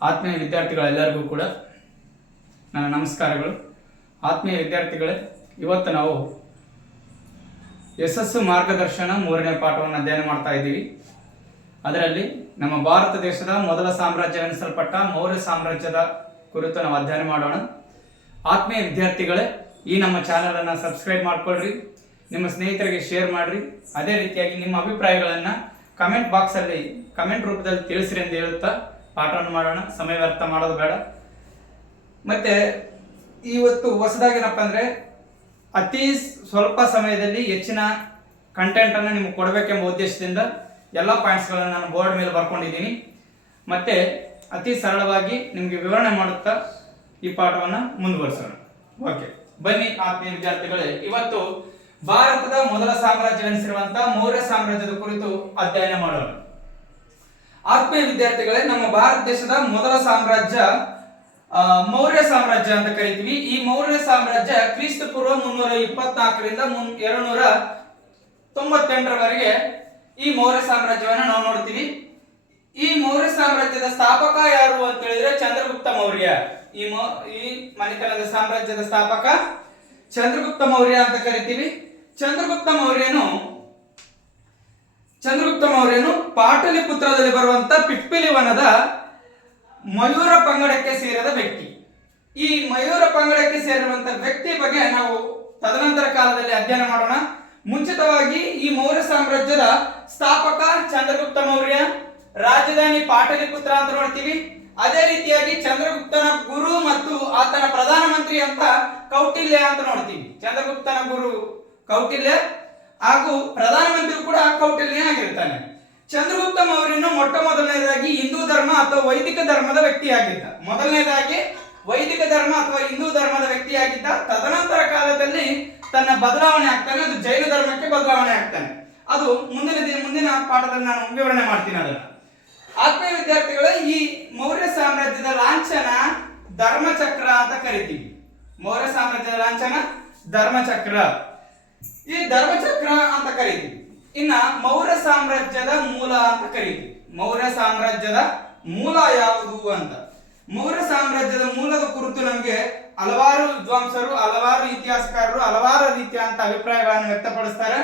ಆತ್ಮೀಯ ವಿದ್ಯಾರ್ಥಿಗಳೆಲ್ಲರಿಗೂ ಕೂಡ ನನ್ನ ನಮಸ್ಕಾರಗಳು. ಆತ್ಮೀಯ ವಿದ್ಯಾರ್ಥಿಗಳೇ, ಇವತ್ತು ನಾವು ಯಶಸ್ಸು ಮಾರ್ಗದರ್ಶನ 3ನೇ ಪಾಠವನ್ನು ಅಧ್ಯಯನ ಮಾಡ್ತಾ ಇದ್ದೀವಿ. ಅದರಲ್ಲಿ ನಮ್ಮ ಭಾರತ ದೇಶದ ಮೊದಲ ಸಾಮ್ರಾಜ್ಯವೆನಿಸಲ್ಪಟ್ಟ ಮೌರ್ಯ ಸಾಮ್ರಾಜ್ಯದ ಕುರಿತು ನಾವು ಅಧ್ಯಯನ ಮಾಡೋಣ. ಆತ್ಮೀಯ ವಿದ್ಯಾರ್ಥಿಗಳೇ, ಈ ನಮ್ಮ ಚಾನಲನ್ನು ಸಬ್ಸ್ಕ್ರೈಬ್ ಮಾಡ್ಕೊಳ್ರಿ, ನಿಮ್ಮ ಸ್ನೇಹಿತರಿಗೆ ಶೇರ್ ಮಾಡಿರಿ. ಅದೇ ರೀತಿಯಾಗಿ ನಿಮ್ಮ ಅಭಿಪ್ರಾಯಗಳನ್ನು ಕಮೆಂಟ್ ಬಾಕ್ಸಲ್ಲಿ ಕಮೆಂಟ್ ರೂಪದಲ್ಲಿ ತಿಳಿಸ್ರಿ ಅಂತ ಹೇಳುತ್ತಾ ಪಾಠವನ್ನು ಮಾಡೋಣ. ಸಮಯ ವ್ಯರ್ಥ ಮಾಡೋದು ಬೇಡ. ಮತ್ತೆ ಇವತ್ತು ಹೊಸದಾಗೇನಪ್ಪ ಅಂದರೆ, ಅತಿ ಸ್ವಲ್ಪ ಸಮಯದಲ್ಲಿ ಹೆಚ್ಚಿನ ಕಂಟೆಂಟನ್ನು ನಿಮಗೆ ಕೊಡಬೇಕೆಂಬ ಉದ್ದೇಶದಿಂದ ಎಲ್ಲ ಪಾಯಿಂಟ್ಸ್ಗಳನ್ನು ನಾನು ಬೋರ್ಡ್ ಮೇಲೆ ಬರ್ಕೊಂಡಿದ್ದೀನಿ. ಮತ್ತೆ ಅತಿ ಸರಳವಾಗಿ ನಿಮಗೆ ವಿವರಣೆ ಮಾಡುತ್ತಾ ಈ ಪಾಠವನ್ನು ಮುಂದುವರಿಸೋಣ. ಓಕೆ, ಬನ್ನಿ ಆತ್ಮೀಯ ವಿದ್ಯಾರ್ಥಿಗಳೇ, ಇವತ್ತು ಭಾರತದ ಮೊದಲ ಸಾಮ್ರಾಜ್ಯವೆನಿಸಿರುವಂತಹ ಮೌರ್ಯ ಸಾಮ್ರಾಜ್ಯದ ಕುರಿತು ಅಧ್ಯಯನ ಮಾಡೋಣ. ಆತ್ಮೀಯ ವಿದ್ಯಾರ್ಥಿಗಳೇ, ನಮ್ಮ ಭಾರತ ದೇಶದ ಮೊದಲ ಸಾಮ್ರಾಜ್ಯ ಮೌರ್ಯ ಸಾಮ್ರಾಜ್ಯ ಅಂತ ಕರಿತೀವಿ. ಈ ಮೌರ್ಯ ಸಾಮ್ರಾಜ್ಯ ಕ್ರಿಸ್ತ ಪೂರ್ವ 324ರಿಂದ 298ರವರೆಗೆ ಈ ಮೌರ್ಯ ಸಾಮ್ರಾಜ್ಯವನ್ನು ನಾವು ನೋಡ್ತೀವಿ. ಈ ಮೌರ್ಯ ಸಾಮ್ರಾಜ್ಯದ ಸ್ಥಾಪಕ ಯಾರು ಅಂತ ಹೇಳಿದ್ರೆ ಚಂದ್ರಗುಪ್ತ ಮೌರ್ಯ. ಈ ಮನೆತನದ ಸಾಮ್ರಾಜ್ಯದ ಸ್ಥಾಪಕ ಚಂದ್ರಗುಪ್ತ ಮೌರ್ಯ ಅಂತ ಕರಿತೀವಿ. ಚಂದ್ರಗುಪ್ತ ಮೌರ್ಯನು ಪಾಟಲಿಪುತ್ರದಲ್ಲಿ ಬರುವಂತ ಪಿಪ್ಪಿಲಿ ವನದ ಮಯೂರ ಪಂಗಡಕ್ಕೆ ಸೇರಿದ ವ್ಯಕ್ತಿ. ಈ ಮಯೂರ ಪಂಗಡಕ್ಕೆ ಸೇರಿರುವಂತಹ ವ್ಯಕ್ತಿ ಬಗ್ಗೆ ನಾವು ತದನಂತರ ಕಾಲದಲ್ಲಿ ಅಧ್ಯಯನ ಮಾಡೋಣ. ಮುಂಚಿತವಾಗಿ ಈ ಮೌರ್ಯ ಸಾಮ್ರಾಜ್ಯದ ಸ್ಥಾಪಕ ಚಂದ್ರಗುಪ್ತ ಮೌರ್ಯ, ರಾಜಧಾನಿ ಪಾಟಲಿಪುತ್ರ ಅಂತ ನೋಡ್ತೀವಿ. ಅದೇ ರೀತಿಯಾಗಿ ಚಂದ್ರಗುಪ್ತನ ಗುರು ಮತ್ತು ಆತನ ಪ್ರಧಾನಮಂತ್ರಿ ಅಂತ ಕೌಟಿಲ್ಯ ಅಂತ ನೋಡ್ತೀವಿ. ಚಂದ್ರಗುಪ್ತನ ಗುರು ಕೌಟಿಲ್ಯ ಹಾಗೂ ಪ್ರಧಾನಮಂತ್ರಿ ಕೂಡ ಕೌಟಿಲ್ಯ ಆಗಿರ್ತಾನೆ. ಚಂದ್ರಗುಪ್ತ ಮೌರ್ಯನು ಮೊದಲನೇದಾಗಿ ಹಿಂದೂ ಧರ್ಮ ಅಥವಾ ವೈದಿಕ ಧರ್ಮದ ವ್ಯಕ್ತಿಯಾಗಿದ್ದ. ಮೊದಲನೇದಾಗಿ ವೈದಿಕ ಧರ್ಮ ಅಥವಾ ಹಿಂದೂ ಧರ್ಮದ ವ್ಯಕ್ತಿಯಾಗಿದ್ದ. ತದನಂತರ ಕಾಲದಲ್ಲಿ ತನ್ನ ಬದಲಾವಣೆ ಆಗ್ತಾನೆ, ಅದು ಜೈನ ಧರ್ಮಕ್ಕೆ ಬದಲಾವಣೆ ಆಗ್ತಾನೆ. ಅದು ಮುಂದಿನ ಪಾಠದಲ್ಲಿ ನಾನು ವಿವರಣೆ ಮಾಡ್ತೀನಿ ಅದನ್ನ. ಆತ್ಮೀಯ ವಿದ್ಯಾರ್ಥಿಗಳೇ, ಈ ಮೌರ್ಯ ಸಾಮ್ರಾಜ್ಯದ ಲಾಂಛನ ಧರ್ಮಚಕ್ರ ಅಂತ ಕರಿತೀವಿ. ಮೌರ್ಯ ಸಾಮ್ರಾಜ್ಯದ ಲಾಂಛನ ಧರ್ಮಚಕ್ರ. ಈ ಧರ್ಮಚಕ್ರ ಅಂತ ಕರಿತೀವಿ. ಇನ್ನ ಮೌರ್ಯ ಸಾಮ್ರಾಜ್ಯದ ಮೂಲ ಅಂತ ಕರಿತೀವಿ. ಮೌರ್ಯ ಸಾಮ್ರಾಜ್ಯದ ಮೂಲ ಯಾವುದು ಅಂತ. ಮೌರ್ಯ ಸಾಮ್ರಾಜ್ಯದ ಮೂಲದ ಕುರಿತು ನಮಗೆ ಹಲವಾರು ವಿದ್ವಾಂಸರು, ಹಲವಾರು ಇತಿಹಾಸಕಾರರು ಹಲವಾರು ರೀತಿಯ ಅಭಿಪ್ರಾಯಗಳನ್ನು ವ್ಯಕ್ತಪಡಿಸ್ತಾರೆ.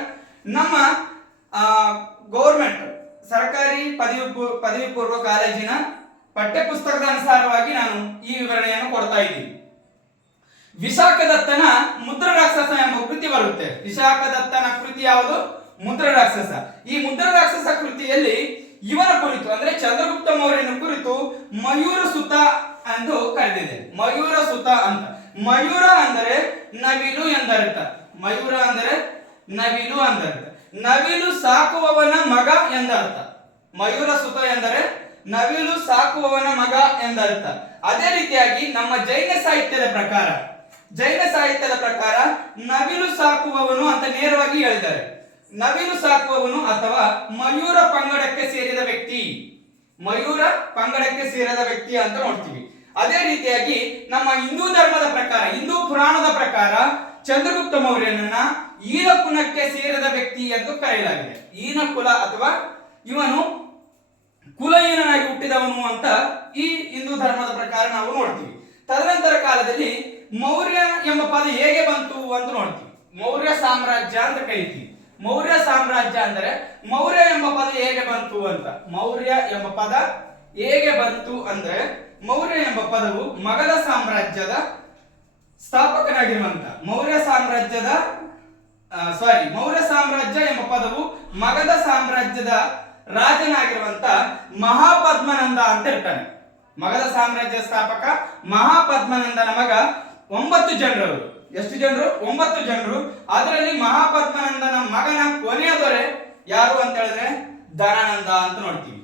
ನಮ್ಮ ಗೌರ್ಮೆಂಟ್ ಸರ್ಕಾರಿ ಪದವಿ ಪೂರ್ವ ಕಾಲೇಜಿನ ಪಠ್ಯ ಪುಸ್ತಕದ ಅನುಸಾರವಾಗಿ ನಾನು ಈ ವಿವರಣೆಯನ್ನು ಕೊಡ್ತಾ ಇದ್ದೀನಿ. ವಿಶಾಖದತ್ತನ ಮುದ್ರ ರಾಕ್ಷಸ ಎಂಬ ಕೃತಿ ಬರುತ್ತೆ. ವಿಶಾಖದತ್ತನ ಕೃತಿ ಯಾವುದು? ಮುದ್ರ ರಾಕ್ಷಸ. ಈ ಮುದ್ರ ರಾಕ್ಷಸ ಕೃತಿಯಲ್ಲಿ ಇವನ ಕುರಿತು ಅಂದ್ರೆ ಚಂದ್ರಗುಪ್ತ ಮೌರ್ಯನ ಕುರಿತು ಮಯೂರ ಸುತ ಎಂದು ಕರೆದಿದೆ. ಮಯೂರ ಸುತ ಅಂತ. ಮಯೂರ ಅಂದರೆ ನವಿಲು ಎಂದರ್ಥ. ಮಯೂರ ಅಂದರೆ ನವಿಲು ಎಂದರ್ಥ. ನವಿಲು ಸಾಕುವವನ ಮಗ ಎಂದರ್ಥ. ಮಯೂರ ಸುತ ಎಂದರೆ ನವಿಲು ಸಾಕುವವನ ಮಗ ಎಂದರ್ಥ. ಅದೇ ರೀತಿಯಾಗಿ ನಮ್ಮ ಜೈನ ಸಾಹಿತ್ಯದ ಪ್ರಕಾರ ನವಿಲು ಸಾಕುವವನು ಅಂತ ನೇರವಾಗಿ ಹೇಳಿದ್ದಾರೆ. ನವಿಲು ಸಾಕುವವನು ಅಥವಾ ಮಯೂರ ಪಂಗಡಕ್ಕೆ ಸೇರಿದ ವ್ಯಕ್ತಿ, ಮಯೂರ ಪಂಗಡಕ್ಕೆ ಸೇರಿದ ವ್ಯಕ್ತಿ ಅಂತ ನೋಡ್ತೀವಿ. ಅದೇ ರೀತಿಯಾಗಿ ನಮ್ಮ ಹಿಂದೂ ಧರ್ಮದ ಪ್ರಕಾರ, ಹಿಂದೂ ಪುರಾಣದ ಪ್ರಕಾರ ಚಂದ್ರಗುಪ್ತ ಮೌರ್ಯನನ್ನ ಈನ ಕುಲಕ್ಕೆ ಸೇರಿದ ವ್ಯಕ್ತಿ ಎಂದು ಕರೆಯಲಾಗಿದೆ. ಈನ ಕುಲ ಅಥವಾ ಇವನು ಕುಲಹೀನನಾಗಿ ಹುಟ್ಟಿದವನು ಅಂತ ಈ ಹಿಂದೂ ಧರ್ಮದ ಪ್ರಕಾರ ನಾವು ನೋಡ್ತೀವಿ. ತದನಂತರ ಕಾಲದಲ್ಲಿ ಮೌರ್ಯ ಎಂಬ ಪದ ಹೇಗೆ ಬಂತು ಅಂತ ನೋಡ್ತೀವಿ. ಮೌರ್ಯ ಸಾಮ್ರಾಜ್ಯ ಅಂತ ಕರಿತೀವಿ. ಮೌರ್ಯ ಸಾಮ್ರಾಜ್ಯ ಅಂದರೆ ಮೌರ್ಯ ಎಂಬ ಪದ ಹೇಗೆ ಬಂತು ಅಂತ. ಮೌರ್ಯ ಎಂಬ ಪದ ಹೇಗೆ ಬಂತು ಅಂದ್ರೆ, ಮೌರ್ಯ ಎಂಬ ಪದವು ಮಗಧ ಸಾಮ್ರಾಜ್ಯದ ಸ್ಥಾಪಕನಾಗಿರುವಂತ ಮೌರ್ಯ ಸಾಮ್ರಾಜ್ಯ ಎಂಬ ಪದವು ಮಗಧ ಸಾಮ್ರಾಜ್ಯದ ರಾಜನಾಗಿರುವಂತ ಮಹಾಪದ್ಮನಂದ ಅಂತ ಇರ್ತಾನೆ. ಮಗಧ ಸಾಮ್ರಾಜ್ಯ ಸ್ಥಾಪಕ ಮಹಾಪದ್ಮನಂದನ ಮಗ 9 ಜನರು. ಎಷ್ಟು ಜನರು? 9 ಜನರು. ಅದರಲ್ಲಿ ಮಹಾಪದ್ಮನಂದನ ಮಗನ ಕೊನೆಯ ದೊರೆ ಯಾರು ಅಂತ ಹೇಳಿದ್ರೆ ಧನಾನಂದ ಅಂತ ನೋಡ್ತೀವಿ.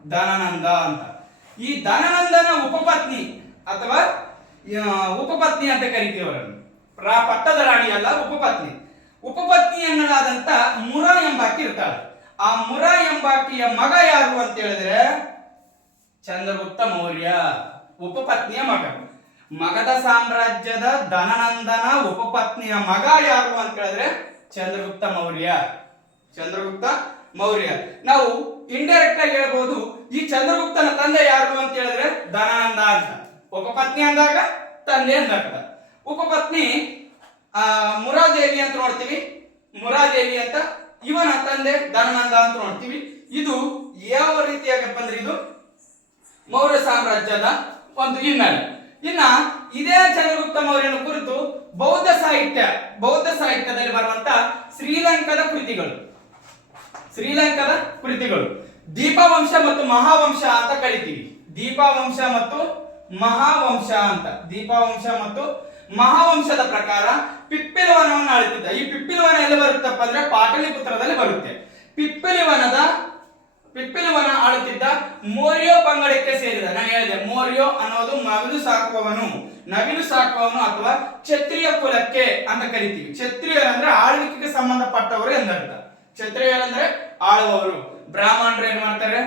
ಧನಾನಂದ ಅಂತ. ಈ ಧನಾನಂದನ ಉಪಪತ್ನಿ ಅಥವಾ ಉಪಪತ್ನಿ ಅಂತ ಕರಿತೀವಿ ಅವರನ್ನು. ಪಟ್ಟದ ರಾಣಿ ಅಲ್ಲ, ಉಪಪತ್ನಿ ಎನ್ನಲಾದಂತ ಮುರ ಎಂಬಾಕಿ ಇರ್ತಾಳೆ. ಆ ಮುರ ಎಂಬಾಕಿಯ ಮಗ ಯಾರು ಅಂತ ಹೇಳಿದ್ರೆ ಚಂದ್ರಗುಪ್ತ ಮೌರ್ಯ, ಉಪಪತ್ನಿಯ ಮಗ. ಮಗಧ ಸಾಮ್ರಾಜ್ಯದ ಧನಾನಂದನ ಉಪಪತ್ನಿಯ ಮಗ ಯಾರು ಅಂತ ಹೇಳಿದ್ರೆ ಚಂದ್ರಗುಪ್ತ ಮೌರ್ಯ. ನಾವು ಇಂಡೈರೆಕ್ಟ್ ಆಗಿ ಹೇಳ್ಬೋದು ಈ ಚಂದ್ರಗುಪ್ತನ ತಂದೆ ಯಾರು ಅಂತ ಹೇಳಿದ್ರೆ ಧನಾನಂದ ಅಂತ. ಉಪಪತ್ನಿ ಅಂದಾಗ ತಂದೆ ಅಂದರ್ಥ. ಉಪಪತ್ನಿ ಮುರಾದೇವಿ ಅಂತ ನೋಡ್ತೀವಿ, ಮುರಾದೇವಿ ಅಂತ. ಇವನ ತಂದೆ ಧನಾನಂದ ಅಂತ ನೋಡ್ತೀವಿ. ಇದು ಯಾವ ರೀತಿಯಾಗಪ್ಪ ಅಂದ್ರೆ ಇದು ಮೌರ್ಯ ಸಾಮ್ರಾಜ್ಯದ ಒಂದು ಹಿನ್ನೆಲೆ. ಇನ್ನ ಇದೇ ಚಂದ್ರಗುಪ್ತ ಮೌರ್ಯನ ಕುರಿತು ಬೌದ್ಧ ಸಾಹಿತ್ಯದಲ್ಲಿ ಬರುವಂತ ಶ್ರೀಲಂಕಾದ ಕೃತಿಗಳು ದೀಪವಂಶ ಮತ್ತು ಮಹಾವಂಶ ಅಂತ ಕರಿತೀವಿ. ದೀಪವಂಶ ಮತ್ತು ಮಹಾವಂಶದ ಪ್ರಕಾರ ಪಿಪ್ಪಿಲವನವನ್ನು ಆಳುತ್ತಿದ್ದ. ಈ ಪಿಪ್ಪಿಲವನ ಎಲ್ಲಿ ಬರುತ್ತಪ್ಪ ಅಂದ್ರೆ ಪಾಟಲಿಪುತ್ರದಲ್ಲಿ ಬರುತ್ತೆ. ಪಿಪ್ಪಿಲವನ ಆಳುತ್ತಿದ್ದ ಮೌರ್ಯ ಪಂಗಡಕ್ಕೆ ಸೇರಿದ. ನಾನು ಹೇಳಿದೆ ಮೌರ್ಯ ಅನ್ನೋದು ನವಿಲು ಸಾಕುವವನು ಅಥವಾ ಕ್ಷತ್ರಿಯ ಕುಲಕ್ಕೆ ಅಂತ ಕರಿತೀವಿ. ಕ್ಷತ್ರಿಯರಂದ್ರೆ ಆಳ್ವಿಕೆಗೆ ಸಂಬಂಧಪಟ್ಟವರು ಎಂದರ್ಥ. ಕ್ಷತ್ರಿಯರಂದ್ರೆ ಆಳುವವರು. ಬ್ರಾಹ್ಮಣರು ಏನ್ ಮಾಡ್ತಾರೆ,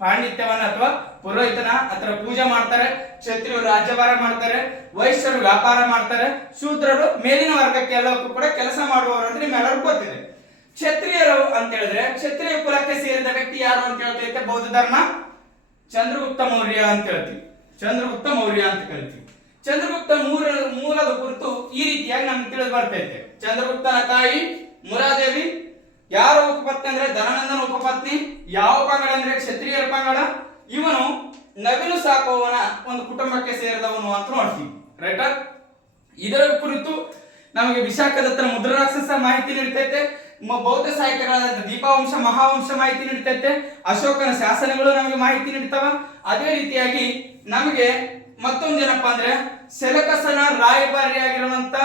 ಪಾಂಡಿತ್ಯವನ್ನ ಅಥವಾ ಪುರೋಹಿತನ ಅಥವಾ ಪೂಜೆ ಮಾಡ್ತಾರೆ. ಕ್ಷತ್ರಿಯರು ರಾಜ್ಯಭಾರ ಮಾಡ್ತಾರೆ. ವೈಶ್ಯರು ವ್ಯಾಪಾರ ಮಾಡ್ತಾರೆ. ಶೂದ್ರರು ಮೇಲಿನ ವರ್ಗಕ್ಕೆ ಎಲ್ಲಕ್ಕೂ ಕೂಡ ಕೆಲಸ ಮಾಡುವವರು ಅಂತ ನಿಮ್ಮೆಲ್ಲರಿಗೂ ಗೊತ್ತಿದೆ. ಕ್ಷತ್ರಿಯರು ಅಂತ ಹೇಳಿದ್ರೆ ಕ್ಷತ್ರಿಯ ಕುಲಕ್ಕೆ ಸೇರಿದ ವ್ಯಕ್ತಿ ಯಾರು ಅಂತ ಹೇಳ್ತೈತೆ ಬೌದ್ಧ ಧರ್ಮ ಚಂದ್ರಗುಪ್ತ ಮೌರ್ಯ ಅಂತ ಹೇಳ್ತೀವಿ. ಚಂದ್ರಗುಪ್ತ ಮೂಲದ ಕುರಿತು ಈ ರೀತಿಯಾಗಿ ನಮ್ಗೆ ತಿಳಿದು ಬರ್ತೈತೆ. ಚಂದ್ರಗುಪ್ತನ ತಾಯಿ ಮುರಾದೇವಿ. ಯಾರ ಉಪಪತ್ನಿ ಅಂದ್ರೆ ಧನಾನಂದನ ಉಪಪತ್ನಿ. ಯಾವ ಪಂಗಡ ಅಂದ್ರೆ ಕ್ಷತ್ರಿಯರ ಪಂಗಡ. ಇವನು ನವಿಲು ಸಾಕುವವನ ಒಂದು ಕುಟುಂಬಕ್ಕೆ ಸೇರಿದವನು ಅಂತ ನೋಡ್ತೀವಿ. ರೈಟ್. ಇದರ ಕುರಿತು ನಮಗೆ ವಿಶಾಖದತ್ತನ ಮುದ್ರಾರಾಕ್ಷಸ ಮಾಹಿತಿ ನೀಡ್ತೈತೆ. ಬೌದ್ಧ ಸಾಹಿತ್ಯಗಳಾದ ದೀಪವಂಶ ಮಹಾವಂಶ ಮಾಹಿತಿ ನೀಡ್ತೈತೆ. ಅಶೋಕನ ಶಾಸನಗಳು ನಮಗೆ ಮಾಹಿತಿ ನೀಡ್ತಾವ. ಅದೇ ರೀತಿಯಾಗಿ ನಮಗೆ ಮತ್ತೊಂದೇನಪ್ಪ ಅಂದ್ರೆ ಸೆಲೆಕಸನ ರಾಯಭಾರಿಯಾಗಿರುವಂತ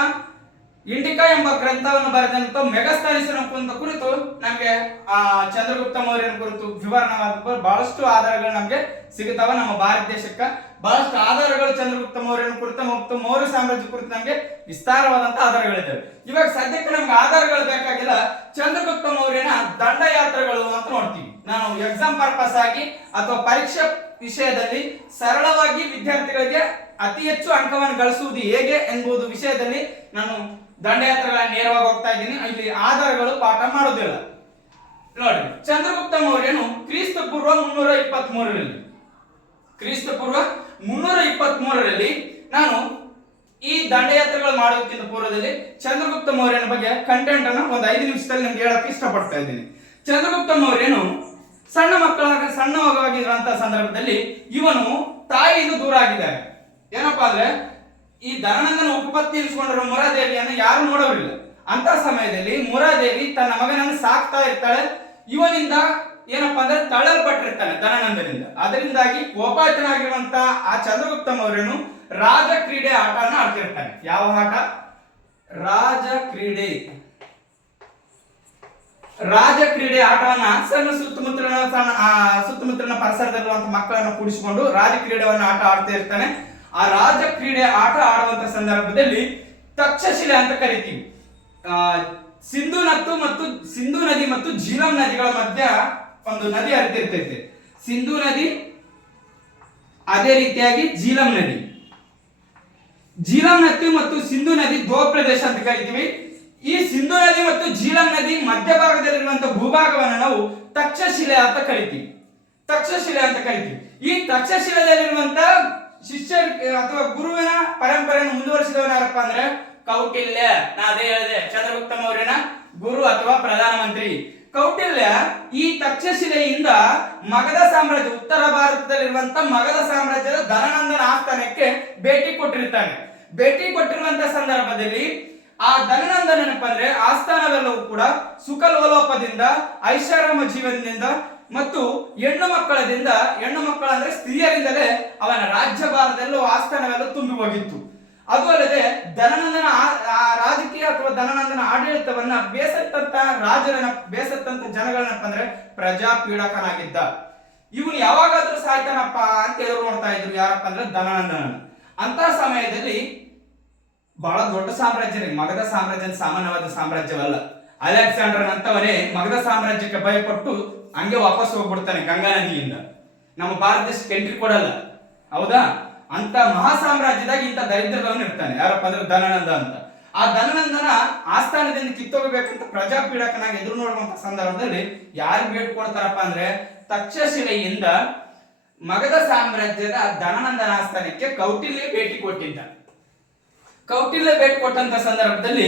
ಇಂಡಿಕಾ ಎಂಬ ಗ್ರಂಥವನ್ನು ಬರೆದಂತ ಮೆಗಸ್ತನಿಸನ ಕುರಿತು ನಮಗೆ ಆ ಚಂದ್ರಗುಪ್ತ ಮೌರ್ಯನ ಕುರಿತು ವಿವರಣವಾದ ಬಹಳಷ್ಟು ಆಧಾರಗಳು ನಮಗೆ ಸಿಗುತ್ತವ. ನಮ್ಮ ಭಾರತ ದೇಶಕ್ಕೆ ಬಹಳಷ್ಟು ಆಧಾರಗಳು ಚಂದ್ರಗುಪ್ತ ಮೌರ್ಯನ ಕುರಿತು ಮತ್ತು ಮೌರ್ಯ ಸಾಮ್ರಾಜ್ಯ ಕುರಿತು ನಮಗೆ ವಿಸ್ತಾರವಾದಂತ ಆಧಾರಗಳಿದ್ದಾವೆ. ಇವಾಗ ಸದ್ಯಕ್ಕೆ ನಮ್ಗೆ ಆಧಾರಗಳು ಬೇಕಾಗಿಲ್ಲ. ಚಂದ್ರಗುಪ್ತ ಮೌರ್ಯನ ದಂಡಯಾತ್ರೆಗಳು ಅಂತ ನೋಡ್ತೀವಿ. ನಾನು ಎಕ್ಸಾಮ್ ಪರ್ಪಸ್ ಆಗಿ ಅಥವಾ ಪರೀಕ್ಷಾ ವಿಷಯದಲ್ಲಿ ಸರಳವಾಗಿ ವಿದ್ಯಾರ್ಥಿಗಳಿಗೆ ಅತಿ ಹೆಚ್ಚು ಅಂಕವನ್ನು ಗಳಿಸುವುದು ಹೇಗೆ ಎಂಬುದು ವಿಷಯದಲ್ಲಿ ನಾನು ದಂಡಯಾತ್ರೆಗಳ ನೇರವಾಗಿ ಹೋಗ್ತಾ ಇದ್ದೀನಿ. ಇಲ್ಲಿ ಆಧಾರಗಳು ಪಾಠ ಮಾಡೋದಿಲ್ಲ. ನೋಡಿ, ಚಂದ್ರಗುಪ್ತ ಮೌರ್ಯನು ಕ್ರಿಸ್ತಪೂರ್ವ 323ರಲ್ಲಿ ನಾನು ಈ ದಂಡಯಾತ್ರೆಗಳು ಮಾಡೋದಕ್ಕಿಂತ ಪೂರ್ವದಲ್ಲಿ ಚಂದ್ರಗುಪ್ತ ಮೌರ್ಯನ ಬಗ್ಗೆ ಕಂಟೆಂಟ್ ಅನ್ನು ಒಂದು 5 ನಿಮಿಷದಲ್ಲಿ ನಿಮ್ಗೆ ಹೇಳಕ್ಕೆ ಇಷ್ಟಪಡ್ತಾ ಇದ್ದೀನಿ. ಚಂದ್ರಗುಪ್ತ ಮೌರ್ಯನು ಸಣ್ಣವಾಗಿರುವಂತಹ ಸಂದರ್ಭದಲ್ಲಿ ಇವನು ತಾಯಿಯಿಂದ ದೂರ ಆಗಿದ್ದಾರೆ. ಏನಪ್ಪಾ ಅಂದ್ರೆ ಈ ಧನಾನಂದನ ಉಪಪತ್ನಿ ಇರಿಸಿಕೊಂಡಿರುವ ಮುರಾದೇವಿಯನ್ನು ಯಾರು ನೋಡೋರಿಲ್ಲ. ಅಂತ ಸಮಯದಲ್ಲಿ ಮುರಾದೇವಿ ತನ್ನ ಮಗನನ್ನು ಸಾಕ್ತಾ ಇರ್ತಾಳೆ. ಇವನಿಂದ ಏನಪ್ಪಾ ಅಂದ್ರೆ ತಳ್ಳಲ್ಪಟ್ಟಿರ್ತಾನೆ ಧನಾನಂದನಿಂದ. ಅದರಿಂದಾಗಿ ಕೋಪಾಯತನಾಗಿರುವಂತ ಆ ಚಂದ್ರಗುಪ್ತ ಮೌರ್ಯನು ರಾಜ ಕ್ರೀಡೆ ಆಟನ ಆಡ್ತಿರ್ತಾನೆ. ಯಾವ ಆಟ? ರಾಜ ಕ್ರೀಡೆ ಆಟವನ್ನ ಸುತ್ತಮುತ್ತಲಿನ ಪರಿಸರದಲ್ಲಿರುವಂತಹ ಮಕ್ಕಳನ್ನು ಕೂಡಿಸಿಕೊಂಡು ರಾಜ ಕ್ರೀಡೆಯನ್ನು ಆಟ ಆಡ್ತಾ ಇರ್ತಾನೆ. ಆ ರಾಜ ಕ್ರೀಡೆ ಆಟ ಆಡುವಂತ ಸಂದರ್ಭದಲ್ಲಿ ತಕ್ಷಶಿಲೆ ಅಂತ ಕರಿತೀವಿ. ಸಿಂಧು ನದಿ ಮತ್ತು ಜೀಲಂ ನದಿಗಳ ಮಧ್ಯ ಒಂದು ನದಿ ಹರಿತಿರ್ತೈತೆ. ಸಿಂಧು ನದಿ, ಅದೇ ರೀತಿಯಾಗಿ ಜೀಲಂ ನದಿ ಮತ್ತು ಸಿಂಧು ನದಿ ದ್ವೋ ಪ್ರದೇಶ ಅಂತ ಕರಿತೀವಿ. ಈ ಸಿಂಧು ನದಿ ಮತ್ತು ಜೀಲಂ ನದಿ ಮಧ್ಯಭಾಗದಲ್ಲಿರುವಂತಹ ಭೂಭಾಗವನ್ನು ನಾವು ತಕ್ಷಶಿಲೆ ಅಂತ ಕರಿತೀವಿ. ಈ ತಕ್ಷಶಿಲೆಯಲ್ಲಿರುವಂತ ಶಿಷ್ಯ ಅಥವಾ ಗುರುವಿನ ಪರಂಪರೆಯನ್ನು ಮುಂದುವರಿಸಿದವನು ಯಾರಪ್ಪ ಅಂದ್ರೆ ಕೌಟಿಲ್ಯ. ನಾ ಅದೇ ಹೇಳಿದೆ, ಚಂದ್ರಗುಪ್ತ ಮೌರ್ಯನ ಗುರು ಅಥವಾ ಪ್ರಧಾನಮಂತ್ರಿ ಕೌಟಿಲ್ಯ. ಈ ತಕ್ಷಶಿಲೆಯಿಂದ ಮಗಧ ಸಾಮ್ರಾಜ್ಯ, ಉತ್ತರ ಭಾರತದಲ್ಲಿರುವಂತ ಮಗಧ ಸಾಮ್ರಾಜ್ಯದ ಧನಾನಂದನ ಆಸ್ಥಾನಕ್ಕೆ ಭೇಟಿ ಕೊಟ್ಟಿರುವಂತಹ ಸಂದರ್ಭದಲ್ಲಿ ಆ ಧನಾನಂದನ ಏನಪ್ಪ ಅಂದ್ರೆ ಆಸ್ಥಾನವೆಲ್ಲವೂ ಕೂಡ ಸುಖಲೋಲೋಪದಿಂದ, ಐಷಾರಾಮ ಜೀವನದಿಂದ ಮತ್ತು ಹೆಣ್ಣು ಮಕ್ಕಳ ಅಂದ್ರೆ ಸ್ತ್ರೀಯರಿಂದಲೇ ಅವನ ರಾಜ್ಯಭಾರದಲ್ಲೂ ಆಸ್ಥಾನವೆಲ್ಲ ತುಂಬಿ ಹೋಗಿತ್ತು. ಅದು ಅಲ್ಲದೆ ಧನಾನಂದನ ರಾಜಕೀಯ ಅಥವಾ ಧನಾನಂದನ ಆಡಳಿತವನ್ನ ಬೇಸತ್ತಂತ ಜನಗಳನ್ನಪ್ಪ ಅಂದ್ರೆ ಪ್ರಜಾಪೀಡಕನಾಗಿದ್ದ. ಇವನು ಯಾವಾಗಾದ್ರೂ ಸಾಯ್ತಾನಪ್ಪ ಅಂತ ಎದುರು ನೋಡ್ತಾ ಇದ್ರು. ಯಾರಪ್ಪ ಅಂದ್ರೆ ಧನಾನಂದನ. ಅಂತ ಸಮಯದಲ್ಲಿ ಬಹಳ ದೊಡ್ಡ ಸಾಮ್ರಾಜ್ಯ, ಮಗಧ ಸಾಮ್ರಾಜ್ಯ ಸಾಮಾನ್ಯವಾದ ಸಾಮ್ರಾಜ್ಯವಲ್ಲ. ಅಲೆಕ್ಸಾಂಡರ್ ಅಂತವನೇ ಮಗಧ ಸಾಮ್ರಾಜ್ಯಕ್ಕೆ ಭಯಪಟ್ಟು ಹಂಗೆ ವಾಪಸ್ ಹೋಗ್ಬಿಡ್ತಾನೆ ಗಂಗಾ ನದಿಯಿಂದ. ನಮ್ಮ ಭಾರತ ದೇಶಕ್ಕೆ ಎಂಟ್ರಿ ಕೊಡಲ್ಲ, ಹೌದಾ? ಅಂತ ಮಹಾ ಸಾಮ್ರಾಜ್ಯದಾಗ ಇಂಥ ದರಿದ್ರದವನು ಇರ್ತಾನೆ. ಯಾರಪ್ಪ ಅಂದ್ರೆ ಧನಾನಂದ ಅಂತ. ಆ ಧನನಂದನ ಆಸ್ಥಾನದಿಂದ ಕಿತ್ತೋಗಬೇಕಂತ ಪ್ರಜಾಪೀಡಕನಾಗಿ ಎದುರು ನೋಡುವಂತ ಸಂದರ್ಭದಲ್ಲಿ ಯಾರು ಬೇಡ್ಕೊಡ್ತಾರಪ್ಪ ಅಂದ್ರೆ ತಕ್ಷಶಿಲೆಯಿಂದ ಮಗಧ ಸಾಮ್ರಾಜ್ಯದ ಧನನಂದನ ಆಸ್ಥಾನಕ್ಕೆ ಕೌಟಿಲ್ಯ ಭೇಟಿ ಕೊಟ್ಟಿದ್ದ. ಕೌಟಿಲ್ಯ ಭೇಟಿ ಕೊಟ್ಟಂತ ಸಂದರ್ಭದಲ್ಲಿ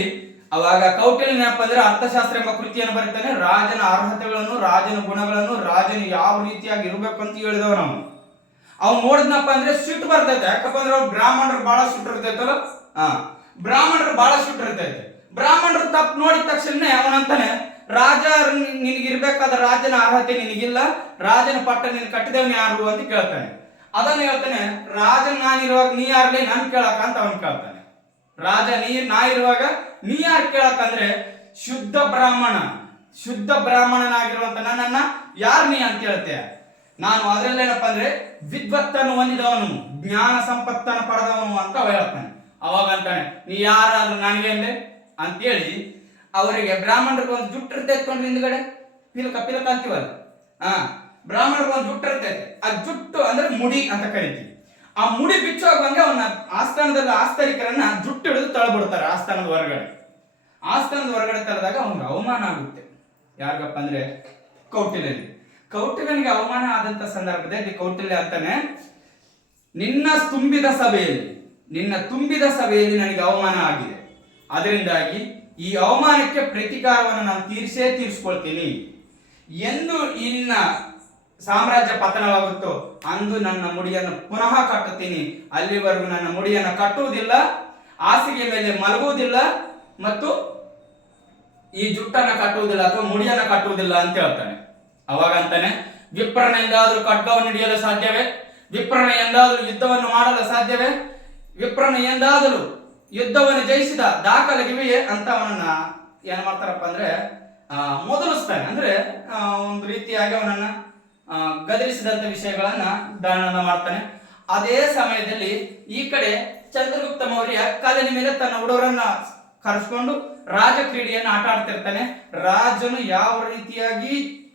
ಅವಾಗ ಕೌಟಿಲ್ಯ ಏನಪ್ಪ ಅಂದ್ರೆ ಅರ್ಥಶಾಸ್ತ್ರ ಎಂಬ ಕೃತಿಯನ್ನು ಬರೀತಾನೆ. ರಾಜನ ಅರ್ಹತೆಗಳನ್ನು, ರಾಜನ ಗುಣಗಳನ್ನು, ರಾಜನು ಯಾವ ರೀತಿಯಾಗಿ ಇರಬೇಕು ಅಂತ ಹೇಳಿದವ ಅವ್ನು ನೋಡಿದ್ನಪ್ಪ ಅಂದ್ರೆ ಸಿಟ್ಟು ಬರ್ತೈತೆ. ಯಾಕಪ್ಪ ಅಂದ್ರೆ ಅವ್ರು ಬ್ರಾಹ್ಮಣರು ಬಹಳ ಸಿಟ್ಟು ಇರ್ತೈತಲ್ಲ, ಬ್ರಾಹ್ಮಣರು ಬಹಳ ಸಿಟ್ಟು ಇರ್ತೈತೆ. ಬ್ರಾಹ್ಮಣರು ತಪ್ಪು ನೋಡಿದ ತಕ್ಷಣ ಅವನಂತಾನೆ, ರಾಜ ನಿನಗಿರ್ಬೇಕಾದ ರಾಜನ ಅರ್ಹತೆ ನಿನಗಿಲ್ಲ, ರಾಜನ ಪಟ್ಟ ನಿನ್ ಕಟ್ಟಿದವನ್ ಯಾರು ಅಂತ ಕೇಳ್ತಾನೆ. ಅದನ್ನ ಹೇಳ್ತಾನೆ, ರಾಜನ್ ನಾನಿರುವಾಗ ನೀ ಯಾರ್ಲಿ ನನ್ ಕೇಳಕ ಅಂತ ಅವನ್ ಕೇಳ್ತಾನೆ. ರಾಜ ನಾ ಇರುವಾಗ ನೀ ಯಾರು ಕೇಳಕಂದ್ರೆ ಶುದ್ಧ ಬ್ರಾಹ್ಮಣನಾಗಿರುವಂತ ನನ್ನನ್ನ ಯಾರು ನೀ ಅಂತ ಹೇಳ್ತೀಯ? ನಾನು ಅದ್ರಲ್ಲೇನಪ್ಪ ಅಂದ್ರೆ ವಿದ್ವತ್ತನ್ನು ಹೊಂದಿದವನು, ಜ್ಞಾನ ಸಂಪತ್ತನ್ನು ಪಡೆದವನು ಅಂತ ಅವ ಹೇಳ್ತಾನೆ. ಅವಾಗ ಅಂತಾನೆ, ನೀ ಯಾರಾದ್ರೂ ನನಗೆ ಅಂತೇಳಿ ಅವರಿಗೆ ಬ್ರಾಹ್ಮಣರಿಗೆ ಒಂದು ಜುಟ್ಟು ಇರ್ತೈತೆ ಹಿಂದ್ಗಡೆ ಪಿಲಕ ಅಂತೀವಲ್ಲ, ಬ್ರಾಹ್ಮಣರಿಗೆ ಒಂದು ಜುಟ್ಟು ಇರ್ತೈತೆ. ಆ ಜುಟ್ಟು ಅಂದ್ರೆ ಮುಡಿ ಅಂತ ಕರಿತೀವಿ. ಆ ಮುಡಿ ಬಿಚ್ಚೋಗಂಗೆ ಅವನ ಆಸ್ಥಾನದಲ್ಲಿ ಆಸ್ತರಿಕರನ್ನ ಜುಟ್ಟು ಹಿಡಿದು ತಳ್ಬಿಡ್ತಾರೆ ಆಸ್ಥಾನದ ಹೊರಗಡೆ ತಳೆದಾಗ ಅವನಿಗೆ ಅವಮಾನ ಆಗುತ್ತೆ. ಯಾರಿಗಪ್ಪ ಅಂದ್ರೆ ಕೌಟಿಲ್ಯನಿಗೆ ಅವಮಾನ ಆದಂತ ಸಂದರ್ಭದಲ್ಲಿ ಕೌಟಿಲ್ಯ ಅಂತಾನೆ, ನಿನ್ನ ತುಂಬಿದ ಸಭೆಯಲ್ಲಿ ನನಗೆ ಅವಮಾನ ಆಗಿದೆ. ಅದರಿಂದಾಗಿ ಈ ಅವಮಾನಕ್ಕೆ ಪ್ರತಿಕಾರವನ್ನು ನಾನು ತೀರಿಸ್ಕೊಳ್ತೀನಿ. ಎಂದು ಇನ್ನ ಸಾಮ್ರಾಜ್ಯ ಪತನವಾಗುತ್ತೋ ಅಂದು ನನ್ನ ಮುಡಿಯನ್ನು ಪುನಃ ಕಟ್ಟುತ್ತೀನಿ. ಅಲ್ಲಿವರೆಗೂ ನನ್ನ ಮುಡಿಯನ್ನು ಕಟ್ಟುವುದಿಲ್ಲ, ಹಾಸಿಗೆ ಮೇಲೆ ಮಲಗುವುದಿಲ್ಲ ಮತ್ತು ಈ ಜುಟ್ಟನ್ನು ಕಟ್ಟುವುದಿಲ್ಲ ಅಥವಾ ಮುಡಿಯನ್ನು ಕಟ್ಟುವುದಿಲ್ಲ ಅಂತ ಹೇಳ್ತಾನೆ. ಅವಾಗ ಅಂತಾನೆ, ವಿಪ್ರನ ಎಂದಾದರೂ ಖಡ್ಗವನ್ನು ಹಿಡಿಯಲು ಸಾಧ್ಯವೇ? ವಿಪ್ರನ ಎಂದಾದರೂ ಯುದ್ಧವನ್ನು ಮಾಡಲು ಸಾಧ್ಯವೇ? ವಿಪ್ರನ ಎಂದಾದರೂ ಯುದ್ಧವನ್ನು ಜಯಿಸಿದ ದಾಖಲೆಗಿವೆಯೇ ಅಂತ ಅವನನ್ನ ಏನ್ ಮಾಡ್ತಾರಪ್ಪ ಅಂದ್ರೆ ಮೊದಲಿಸ್ತಾನೆ. ಅಂದ್ರೆ ಒಂದು ರೀತಿಯಾಗಿ ಅವನನ್ನ ಗದರಿಸಿದಂತ ವಿಷಯಗಳನ್ನ ದಾನ ಮಾಡ್ತಾನೆ. ಅದೇ ಸಮಯದಲ್ಲಿ ಈ ಕಡೆ ಚಂದ್ರಗುಪ್ತ ಮೌರ್ಯ ಕಾಲಿನ ಮೇಲೆ ತನ್ನ ಹುಡುಗರನ್ನ ಕರೆಸ್ಕೊಂಡು ರಾಜ ಕ್ರೀಡೆಯನ್ನು ಆಟ ಆಡ್ತಿರ್ತಾನೆ. ರಾಜನು ಯಾವ ರೀತಿಯಾಗಿ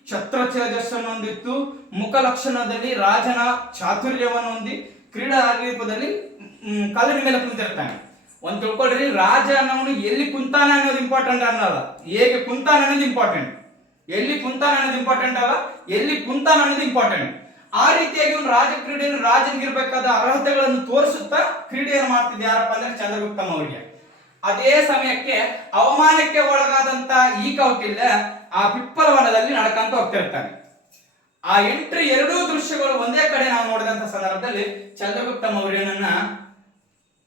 ಛತ್ರ ತೇಜಸ್ಸನ್ನು ಹೊಂದಿತ್ತು, ಮುಖ ಲಕ್ಷಣದಲ್ಲಿ ರಾಜನ ಚಾತುರ್ಯವನ್ನು ಹೊಂದಿ ಕ್ರೀಡಾ ರೂಪದಲ್ಲಿ ಕಾಲಿನ ಮೇಲೆ ಕುಂತಿರ್ತಾನೆ. ಒಂದ್ ತಿಳ್ಕೊಳ್ರಿ, ರಾಜ ಅನ್ನೋನು ಎಲ್ಲಿ ಕುಂತಾನೆ ಅನ್ನೋದು ಇಂಪಾರ್ಟೆಂಟ್ ಅನ್ನಲ್ಲ, ಹೇಗೆ ಕುಂತಾನೆ ಅನ್ನೋದು ಇಂಪಾರ್ಟೆಂಟ್. ಎಲ್ಲಿ ಕುಂತಾನೆ ಅನ್ನೋದು ಇಂಪಾರ್ಟೆಂಟ್ ಅಲ್ಲ, ಎಲ್ಲಿ ಕುಂತಾನೆ ಅನ್ನೋದು ಇಂಪಾರ್ಟೆಂಟ್. ಆ ರೀತಿಯಾಗಿ ಒಂದು ರಾಜ ಕ್ರೀಡೆಯಲ್ಲಿ ರಾಜನಿಗಿರ್ಬೇಕಾದ ಅರ್ಹತೆಗಳನ್ನು ತೋರಿಸುತ್ತಾ ಕ್ರೀಡೆಯನ್ನು ಮಾಡ್ತಿದ್ದ ಯಾರಪ್ಪ ಅಂದ್ರೆ ಚಂದ್ರಗುಪ್ತ ಮೌರ್ಯ. ಅದೇ ಸಮಯಕ್ಕೆ ಅವಮಾನಕ್ಕೆ ಒಳಗಾದಂತ ಈ ಕೌಟಿಲ್ಯ ಆ ಪಿಪ್ಪಲವನದಲ್ಲಿ ನಡ್ಕಂತ ಹೋಗ್ತಿರ್ತಾನೆ. ಆ ಎರಡೂ ದೃಶ್ಯಗಳು ಒಂದೇ ಕಡೆ ನಾವು ನೋಡಿದಂತ ಸಂದರ್ಭದಲ್ಲಿ ಚಂದ್ರಗುಪ್ತ ಮೌರ್ಯನನ್ನ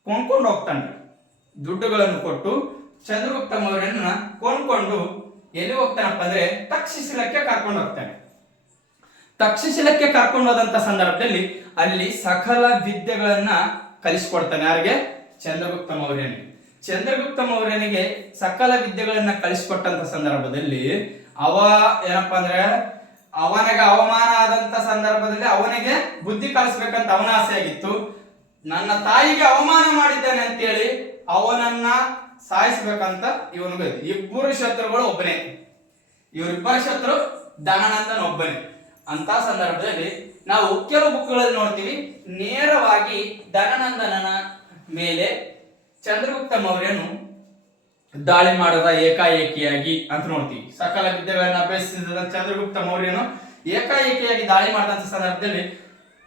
ಕೊಂಡ್ಕೊಂಡು ಹೋಗ್ತಾನೆ. ದುಡ್ಡುಗಳನ್ನು ಕೊಟ್ಟು ಚಂದ್ರಗುಪ್ತ ಮೌರ್ಯನನ್ನ ಕೊಂಡ್ಕೊಂಡು ಎಲ್ಲಿ ಹೋಗ್ತಾನಪ್ಪ ಅಂದ್ರೆ ತಕ್ಷಶಿಲಕ್ಕೆ ಕರ್ಕೊಂಡು ಹೋಗ್ತಾನೆ. ತಕ್ಷಶಿಲಕ್ಕೆ ಕರ್ಕೊಂಡು ಹೋದಂತ ಸಂದರ್ಭದಲ್ಲಿ ಅಲ್ಲಿ ಸಕಲ ವಿದ್ಯೆಗಳನ್ನ ಕಲಿಸ್ಕೊಡ್ತಾನೆ. ಯಾರಿಗೆ? ಚಂದ್ರಗುಪ್ತ ಮೌರ್ಯನಿಗೆ ಸಕಲ ವಿದ್ಯೆಗಳನ್ನ ಕಲಿಸ್ಕೊಟ್ಟಂತ ಸಂದರ್ಭದಲ್ಲಿ ಏನಪ್ಪಾ ಅಂದ್ರೆ ಅವನಿಗೆ ಅವಮಾನ ಆದಂತ ಸಂದರ್ಭದಲ್ಲಿ ಅವನಿಗೆ ಬುದ್ಧಿ ಕಲಿಸ್ಬೇಕಂತ ಅವನ ಆಸೆ ಆಗಿತ್ತು. ನನ್ನ ತಾಯಿಗೆ ಅವಮಾನ ಮಾಡಿದ್ದಾನೆ ಅಂತೇಳಿ ಅವನನ್ನ ಸಾಯಿಸ್ಬೇಕಂತ ಇವನಿಗೆ ಇಬ್ಬರು ಶತ್ರುಗಳು ಒಬ್ಬನೇ. ಇವರಿಬ್ಬರ ಶತ್ರು ಧನನಂದನ ಒಬ್ಬನೇ. ಅಂತ ಸಂದರ್ಭದಲ್ಲಿ ನಾವು ಕೆಲವು ಬುಕ್ಗಳಲ್ಲಿ ನೋಡ್ತೀವಿ, ನೇರವಾಗಿ ಧನನಂದನನ ಮೇಲೆ ಚಂದ್ರಗುಪ್ತ ಮೌರ್ಯನು ದಾಳಿ ಮಾಡದ ಏಕಾಏಕಿಯಾಗಿ ಅಂತ ನೋಡ್ತೀವಿ. ಸಕಲ ವಿದ್ಯೆಗಳನ್ನು ಅಭ್ಯಸಿಸಿದ ಚಂದ್ರಗುಪ್ತ ಮೌರ್ಯನು ಏಕಾಏಕಿಯಾಗಿ ದಾಳಿ ಮಾಡಿದಂತ ಸಂದರ್ಭದಲ್ಲಿ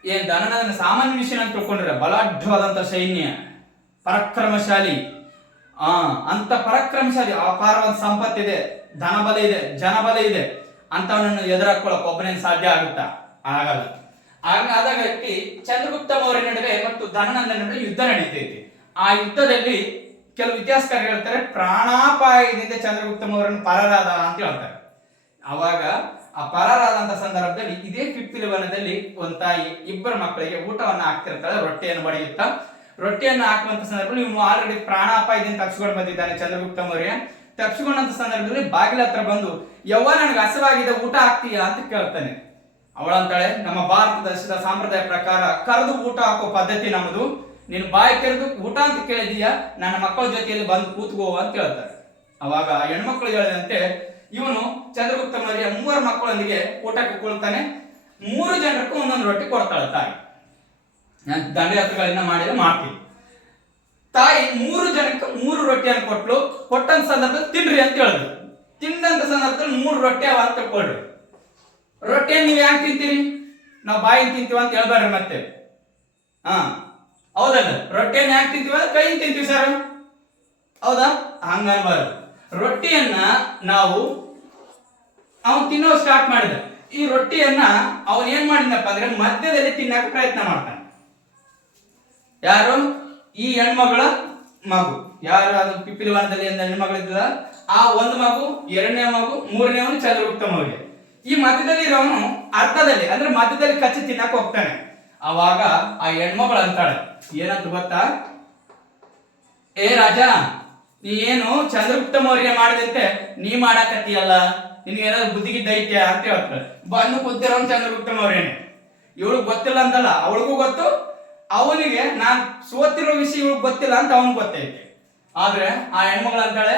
ಏನ್ ಧನನಂದನ ಸಾಮಾನ್ಯ ವಿಷಯ ಅಂತ ತಿಳ್ಕೊಂಡ್ರೆ ಬಲಾಢ್ಯವಾದಂತ ಸೈನ್ಯ, ಪರಾಕ್ರಮಶಾಲಿ, ಅಂತ ಪರಾಕ್ರಮಶಾಲಿ, ಅಪಾರವಾದ ಸಂಪತ್ತಿದೆ, ಧನಬಲ ಇದೆ, ಜನಬಲ ಇದೆ, ಅಂತವನನ್ನು ಎದುರಾಕೊಳ್ಳಕ್ ಒಬ್ಬನೇನು ಸಾಧ್ಯ ಆಗುತ್ತಾ? ಆಗಲ್ಲ. ಆದಾಗ ಚಂದ್ರಗುಪ್ತ ಮೌರ್ಯ ನಡುವೆ ಮತ್ತು ಧನನಂದನ ನಡುವೆ ಯುದ್ಧ ನಡೀತೈತಿ. ಆ ಯುದ್ಧದಲ್ಲಿ ಕೆಲವು ಇತಿಹಾಸಕಾರರು ಹೇಳ್ತಾರೆ ಪ್ರಾಣಾಪಾಯದಿಂದ ಚಂದ್ರಗುಪ್ತ ಮೌರ್ಯನ ಪರಾರಾದ ಅಂತ ಹೇಳ್ತಾರೆ. ಅವಾಗ ಆ ಪರಾರಾದಂತ ಸಂದರ್ಭದಲ್ಲಿ ಇದೇ ಪಿಪ್ಪಿಲವನದಲ್ಲಿ ಒಂದ್ ತಾಯಿ ಇಬ್ಬರು ಮಕ್ಕಳಿಗೆ ಊಟವನ್ನ ಹಾಕ್ತಿರ್ತಾಳೆ, ರೊಟ್ಟಿಯನ್ನು ಬಡಿಯುತ್ತಾ. ರೊಟ್ಟಿಯನ್ನು ಹಾಕುವಂತ ಸಂದರ್ಭದಲ್ಲಿ ಇವನು ಆಲ್ರೆಡಿ ಪ್ರಾಣಾಪಾಯದಿಂದ ತಪ್ಪಿಸ್ಕೊಂಡು ಬಂದಿದ್ದಾನೆ ಚಂದ್ರಗುಪ್ತ ಮೌರ್ಯ. ತಪ್ಪಿಸ್ಕೊಂಡಂತ ಸಂದರ್ಭದಲ್ಲಿ ಬಾಗಿಲ ಹತ್ರ ಬಂದು ಯವ್ವ ನನಗೆ ಹಸಿವಾಗಿದೆ, ಊಟ ಹಾಕ್ತೀಯಾ ಅಂತ ಕೇಳ್ತಾನೆ. ಅವಳಂತಾಳೆ, ನಮ್ಮ ಭಾರತ ದೇಶದ ಸಂಪ್ರದಾಯ ಪ್ರಕಾರ ಕರೆದು ಊಟ ಹಾಕೋ ಪದ್ಧತಿ ನಮ್ಮದು, ನೀನು ಬಾಯಿ ತೆರೆದು ಊಟ ಅಂತ ಕೇಳಿದೀಯಾ, ನನ್ನ ಮಕ್ಕಳ ಜೊತೆಯಲ್ಲಿ ಬಂದು ಕೂತ್ಕೋ ಅಂತ ಹೇಳ್ತಾರೆ. ಅವಾಗ ಹೆಣ್ಮಕ್ಳು ಹೇಳಿದಂತೆ ಇವನು ಚಂದ್ರಗುಪ್ತ ಮೌರ್ಯ 3 ಮಕ್ಕಳೊಂದಿಗೆ ಊಟಕ್ಕೆ ಕೂಳ್ತಾನೆ. 3 ಜನಕ್ಕೂ ಒಂದೊಂದು ರೊಟ್ಟಿ ಕೊಡ್ತಾಳೆ ತಾಯಿ. ದಂಡಯಾತ್ರೆಗಳನ್ನ ಮಾಡಿದ್ರೆ ಮಾಡ್ತೀವಿ. ತಾಯಿ 3 ಜನಕ್ಕೆ 3 ರೊಟ್ಟಿಯನ್ನು ಕೊಟ್ಟಂತ ಸಂದರ್ಭದಲ್ಲಿ ತಿನ್ರಿ ಅಂತ ಹೇಳಿದ್ರು. ತಿಂದಂತ ಸಂದರ್ಭದಲ್ಲಿ 3 ರೊಟ್ಟಿ ಅವ ಅಂತ ತಿಳ್ಕೊಳ್ರಿ. ರೊಟ್ಟಿಯನ್ನು ನೀವು ಯಾಕೆ ತಿಂತೀರಿ? ನಾವು ಬಾಯಿಗೆ ತಿಂತೀವಿ ಅಂತ ಹೇಳ್ಬೇಡ್ರಿ ಮತ್ತೆ. ಹೌದಲ್ಲ, ರೊಟ್ಟಿಯನ್ನು ಯಾಕೆ ತಿಂತೀವಿ ಅಂದ್ರೆ ಕೈಯಿಂದ ತಿಂತೀವಿ ಸರ್, ಹೌದಾ? ಹಂಗನ್ಬಾರ್ದು. ರೊಟ್ಟಿಯನ್ನ ನಾವು ಅವನು ತಿನ್ನೋ ಸ್ಟಾರ್ಟ್ ಮಾಡಿದ. ಈ ರೊಟ್ಟಿಯನ್ನ ಅವನ್ ಏನ್ ಮಾಡಿದಪ್ಪ ಅಂದ್ರೆ ಮಧ್ಯದಲ್ಲಿ ತಿನ್ನಕ ಪ್ರಯತ್ನ ಮಾಡ್ತಾನೆ. ಯಾರು? ಈ ಹೆಣ್ಮಗಳ ಮಗು. ಯಾರು? ಅದು ಪಿಪಿಲಿವನದಲ್ಲಿ ಹೆಣ್ಮಗಳಿದ್ದ ಆ ಒಂದು ಮಗು, 2ನೇ ಮಗು, 3ನೇವನು ಚಂದ್ರಗುಪ್ತ ಮೌರ್ಯ. ಈ ಮಧ್ಯದಲ್ಲಿ ಇರೋವನು ಅರ್ಧದಲ್ಲಿ ಅಂದ್ರೆ ಮಧ್ಯದಲ್ಲಿ ಕಚ್ಚಿ ತಿನ್ನಕ ಹೋಗ್ತಾನೆ. ಅವಾಗ ಆ ಹೆಣ್ಮಗಳು ಅಂತಾಳೆ, ಏನಂತ ಗೊತ್ತಾ? ಏ ರಾಜ, ನೀ ಏನು ಚಂದ್ರಗುಪ್ತ ಮೌರ್ಯ ಮಾಡಿದಂತೆ ನೀ ಮಾಡಾಕತ್ತೀಯಲ್ಲ, ನಿನ್ಗೇನಾದ್ರು ಬುದ್ಧಿಗಿದ್ದ ಐತ್ಯಾ ಅಂತ ಹೇಳ್ತಾಳೆ. ಬಂದು ಕೂತಿರೋನು ಚಂದ್ರಗುಪ್ತ ಮೌರ್ಯನೇ. ಇವಳಿಗೆ ಗೊತ್ತಿಲ್ಲ ಅಂತಲ್ಲ, ಅವಳಿಗೂ ಗೊತ್ತು, ಅವನಿಗೆ ನಾನ್ ಸೋತಿರೋ ವಿಷಯ ಇವಳಿಗೆ ಗೊತ್ತಿಲ್ಲ ಅಂತ ಅವನಿಗೆ ಗೊತ್ತೈತೆ. ಆದ್ರೆ ಆ ಹೆಣ್ಮಗಳು ಅಂತಾಳೆ,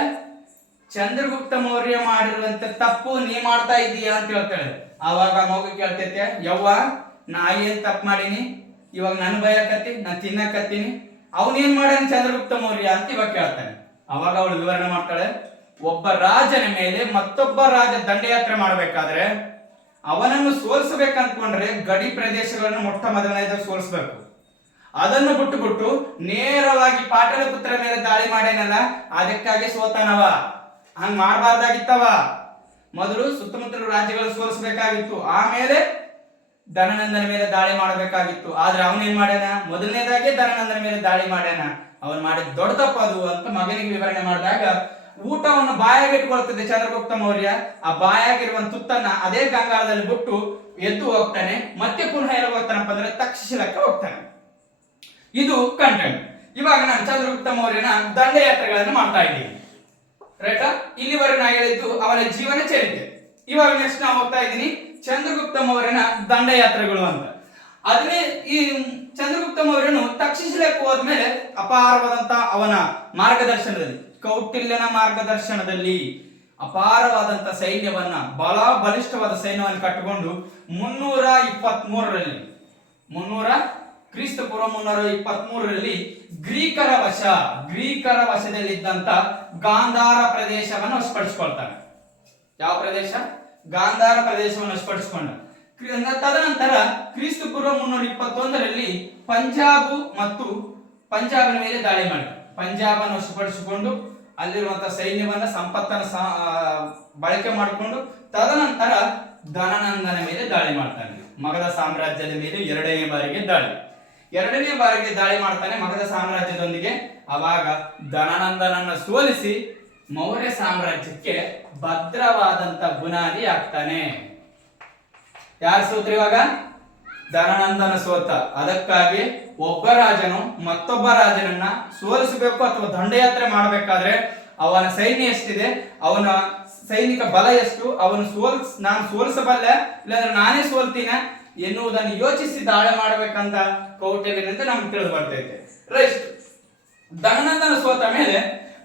ಚಂದ್ರಗುಪ್ತ ಮೌರ್ಯ ಮಾಡಿರುವಂತ ತಪ್ಪು ನೀ ಮಾಡ್ತಾ ಇದ್ದೀಯಾ ಅಂತ ಹೇಳ್ತಾಳೆ. ಆವಾಗ ಮಗು ಕೇಳ್ತೈತೆ, ಯವ್ವ ನಾ ಏನ್ ತಪ್ಪು ಮಾಡೀನಿ? ಇವಾಗ ನನ್ ಬಯಕತ್ತಿ, ನಾನ್ ತಿನ್ನಕತ್ತೀನಿ, ಅವನೇನ್ ಮಾಡ್ಯಾನ ಚಂದ್ರಗುಪ್ತ ಮೌರ್ಯ ಅಂತ ಇವಾಗ ಕೇಳ್ತಾನೆ. ಅವಾಗ ಅವಳು ವಿವರಣೆ ಮಾಡ್ತಾಳೆ, ಒಬ್ಬ ರಾಜನ ಮೇಲೆ ಮತ್ತೊಬ್ಬ ರಾಜ ದಂಡಯಾತ್ರೆ ಮಾಡಬೇಕಾದ್ರೆ ಅವನನ್ನು ಸೋಲಿಸಬೇಕಂತ್ಕೊಂಡ್ರೆ ಗಡಿ ಪ್ರದೇಶಗಳನ್ನು ಮೊಟ್ಟ ಮೊದಲನೇದಾಗಿ ಸೋಲಿಸಬೇಕು. ಅದನ್ನು ಬಿಟ್ಟು ನೇರವಾಗಿ ಪಾಟಲಿಪುತ್ರ ಮೇಲೆ ದಾಳಿ ಮಾಡೇನಲ್ಲ, ಅದಕ್ಕಾಗಿ ಸೋತಾನವ. ಹಂಗ ಮಾಡಬಾರ್ದಾಗಿತ್ತವ. ಮೊದಲು ಸುತ್ತಮುತ್ತಲ ರಾಜ್ಯಗಳು ಸೋಲಿಸಬೇಕಾಗಿತ್ತು, ಆಮೇಲೆ ಧನನಂದನ ಮೇಲೆ ದಾಳಿ ಮಾಡಬೇಕಾಗಿತ್ತು. ಆದ್ರೆ ಅವನೇನ್ ಮಾಡ್ಯಾನ? ಮೊದಲನೇದಾಗಿ ಧನನಂದನ ಮೇಲೆ ದಾಳಿ ಮಾಡ್ಯಾನ. ಅವನ್ ಮಾಡಿದ ದೊಡ್ಡ ತಪ್ಪದು ಅಂತ ಮಗನಿಗೆ ವಿವರಣೆ ಮಾಡಿದಾಗ, ಊಟವನ್ನು ಬಾಯಾಗಿಟ್ಕೊಳ್ತದೆ ಚಂದ್ರಗುಪ್ತ ಮೌರ್ಯ. ಆ ಬಾಯಾಗಿರುವಂತ ತುತ್ತನ್ನ ಅದೇ ಗಂಗಾಳದಲ್ಲಿ ಬಿಟ್ಟು ಎದ್ದು ಹೋಗ್ತಾನೆ. ಮತ್ತೆ ಪುನಃ ಎಲ್ಲ ಹೋಗ್ತಾನಪ್ಪ ಅಂದ್ರೆ ತಕ್ಷಶಿಲಕ್ಕೆ ಹೋಗ್ತಾನೆ. ಇದು ಕಂಟೆಂಟ್. ಇವಾಗ ನಾನು ಚಂದ್ರಗುಪ್ತ ಮೌರ್ಯನ ದಂಡಯಾತ್ರೆಗಳನ್ನು ಮಾಡ್ತಾ ಇದ್ದೀನಿ, ರೈಟಾ? ಇಲ್ಲಿವರೆಗೆ ನಾ ಹೇಳಿದ್ದು ಅವನ ಜೀವನ ಚರಿತ್ರೆ. ಇವಾಗ ನೆಕ್ಸ್ಟ್ ನಾವು ಹೋಗ್ತಾ ಇದ್ದೀನಿ ಚಂದ್ರಗುಪ್ತ ಮೌರ್ಯನ ದಂಡಯಾತ್ರೆಗಳು ಅಂತ. ಅದನ್ನೇ ಈ ಚಂದ್ರಗುಪ್ತ ಮೌರ್ಯನು ತಕ್ಷಶಿಲಕ್ಕೆ ಹೋದ್ಮೇಲೆ ಅಪಾರವಾದಂತ ಅವನ ಮಾರ್ಗದರ್ಶನದಲ್ಲಿ, ಕೌಟಿಲ್ಯನ ಮಾರ್ಗದರ್ಶನದಲ್ಲಿ ಅಪಾರವಾದಂತ ಸೈನ್ಯವನ್ನ, ಬಲಿಷ್ಠವಾದ ಸೈನ್ಯವನ್ನು ಕಟ್ಟಿಕೊಂಡು 323ರಲ್ಲಿ ಕ್ರಿಸ್ತಪೂರ್ವ 323ರಲ್ಲಿ ಗ್ರೀಕರ ವಶದಲ್ಲಿದ್ದಂತ ಗಾಂಧಾರ ಪ್ರದೇಶವನ್ನು ವಶಪಡಿಸಿಕೊಳ್ತಾನೆ. ಯಾವ ಪ್ರದೇಶ? ಗಾಂಧಾರ ಪ್ರದೇಶವನ್ನು ವಶಪಡಿಸಿಕೊಂಡ. ತದನಂತರ ಕ್ರಿಸ್ತಪೂರ್ವ 321ರಲ್ಲಿ ಪಂಜಾಬಿನ ಮೇಲೆ ದಾಳಿ ಮಾಡಿ ಪಂಜಾಬನ್ನು ವಶಪಡಿಸಿಕೊಂಡು ಅಲ್ಲಿರುವಂತಹ ಸೈನ್ಯವನ್ನ, ಸಂಪತ್ತನ್ನು ಬಳಕೆ ಮಾಡಿಕೊಂಡು ತದನಂತರ ಧನನಂದನ ಮೇಲೆ ದಾಳಿ ಮಾಡ್ತಾನೆ. ಮಗಧ ಸಾಮ್ರಾಜ್ಯದ ಮೇಲೆ ಎರಡನೇ ಬಾರಿಗೆ ದಾಳಿ ಮಾಡ್ತಾನೆ ಮಗಧ ಸಾಮ್ರಾಜ್ಯದೊಂದಿಗೆ. ಅವಾಗ ಧನನಂದನನ್ನು ಸೋಲಿಸಿ ಮೌರ್ಯ ಸಾಮ್ರಾಜ್ಯಕ್ಕೆ ಭದ್ರವಾದಂತ ಬುನಾದಿ ಆಗ್ತಾನೆ. ಯಾರು ಸೋತ್ರು ಇವಾಗ? ಧನನಂದನ ಸೋತ. ಅದಕ್ಕಾಗಿ ಒಬ್ಬ ರಾಜನು ಮತ್ತೊಬ್ಬ ರಾಜನನ್ನ ಸೋಲಿಸಬೇಕು ಅಥವಾ ದಂಡಯಾತ್ರೆ ಮಾಡಬೇಕಾದ್ರೆ ಅವನ ಸೈನ್ಯ ಎಷ್ಟಿದೆ, ಅವನ ಸೈನಿಕ ಬಲ ಎಷ್ಟು, ನಾನು ಸೋಲಿಸಬಲ್ಲೆ ಇಲ್ಲಾಂದ್ರೆ ನಾನೇ ಸೋಲ್ತೀನ ಎನ್ನುವುದನ್ನು ಯೋಚಿಸಿ ದಾಳಿ ಮಾಡಬೇಕಂತ ಕೌಟಿಲ್ಯನಿಂದ ನಮ್ಗೆ ತಿಳಿದು ಬರ್ತೈತೆ. ರೈಟ್. ಧನನಂದನ ಸೋತ ಮೇಲೆ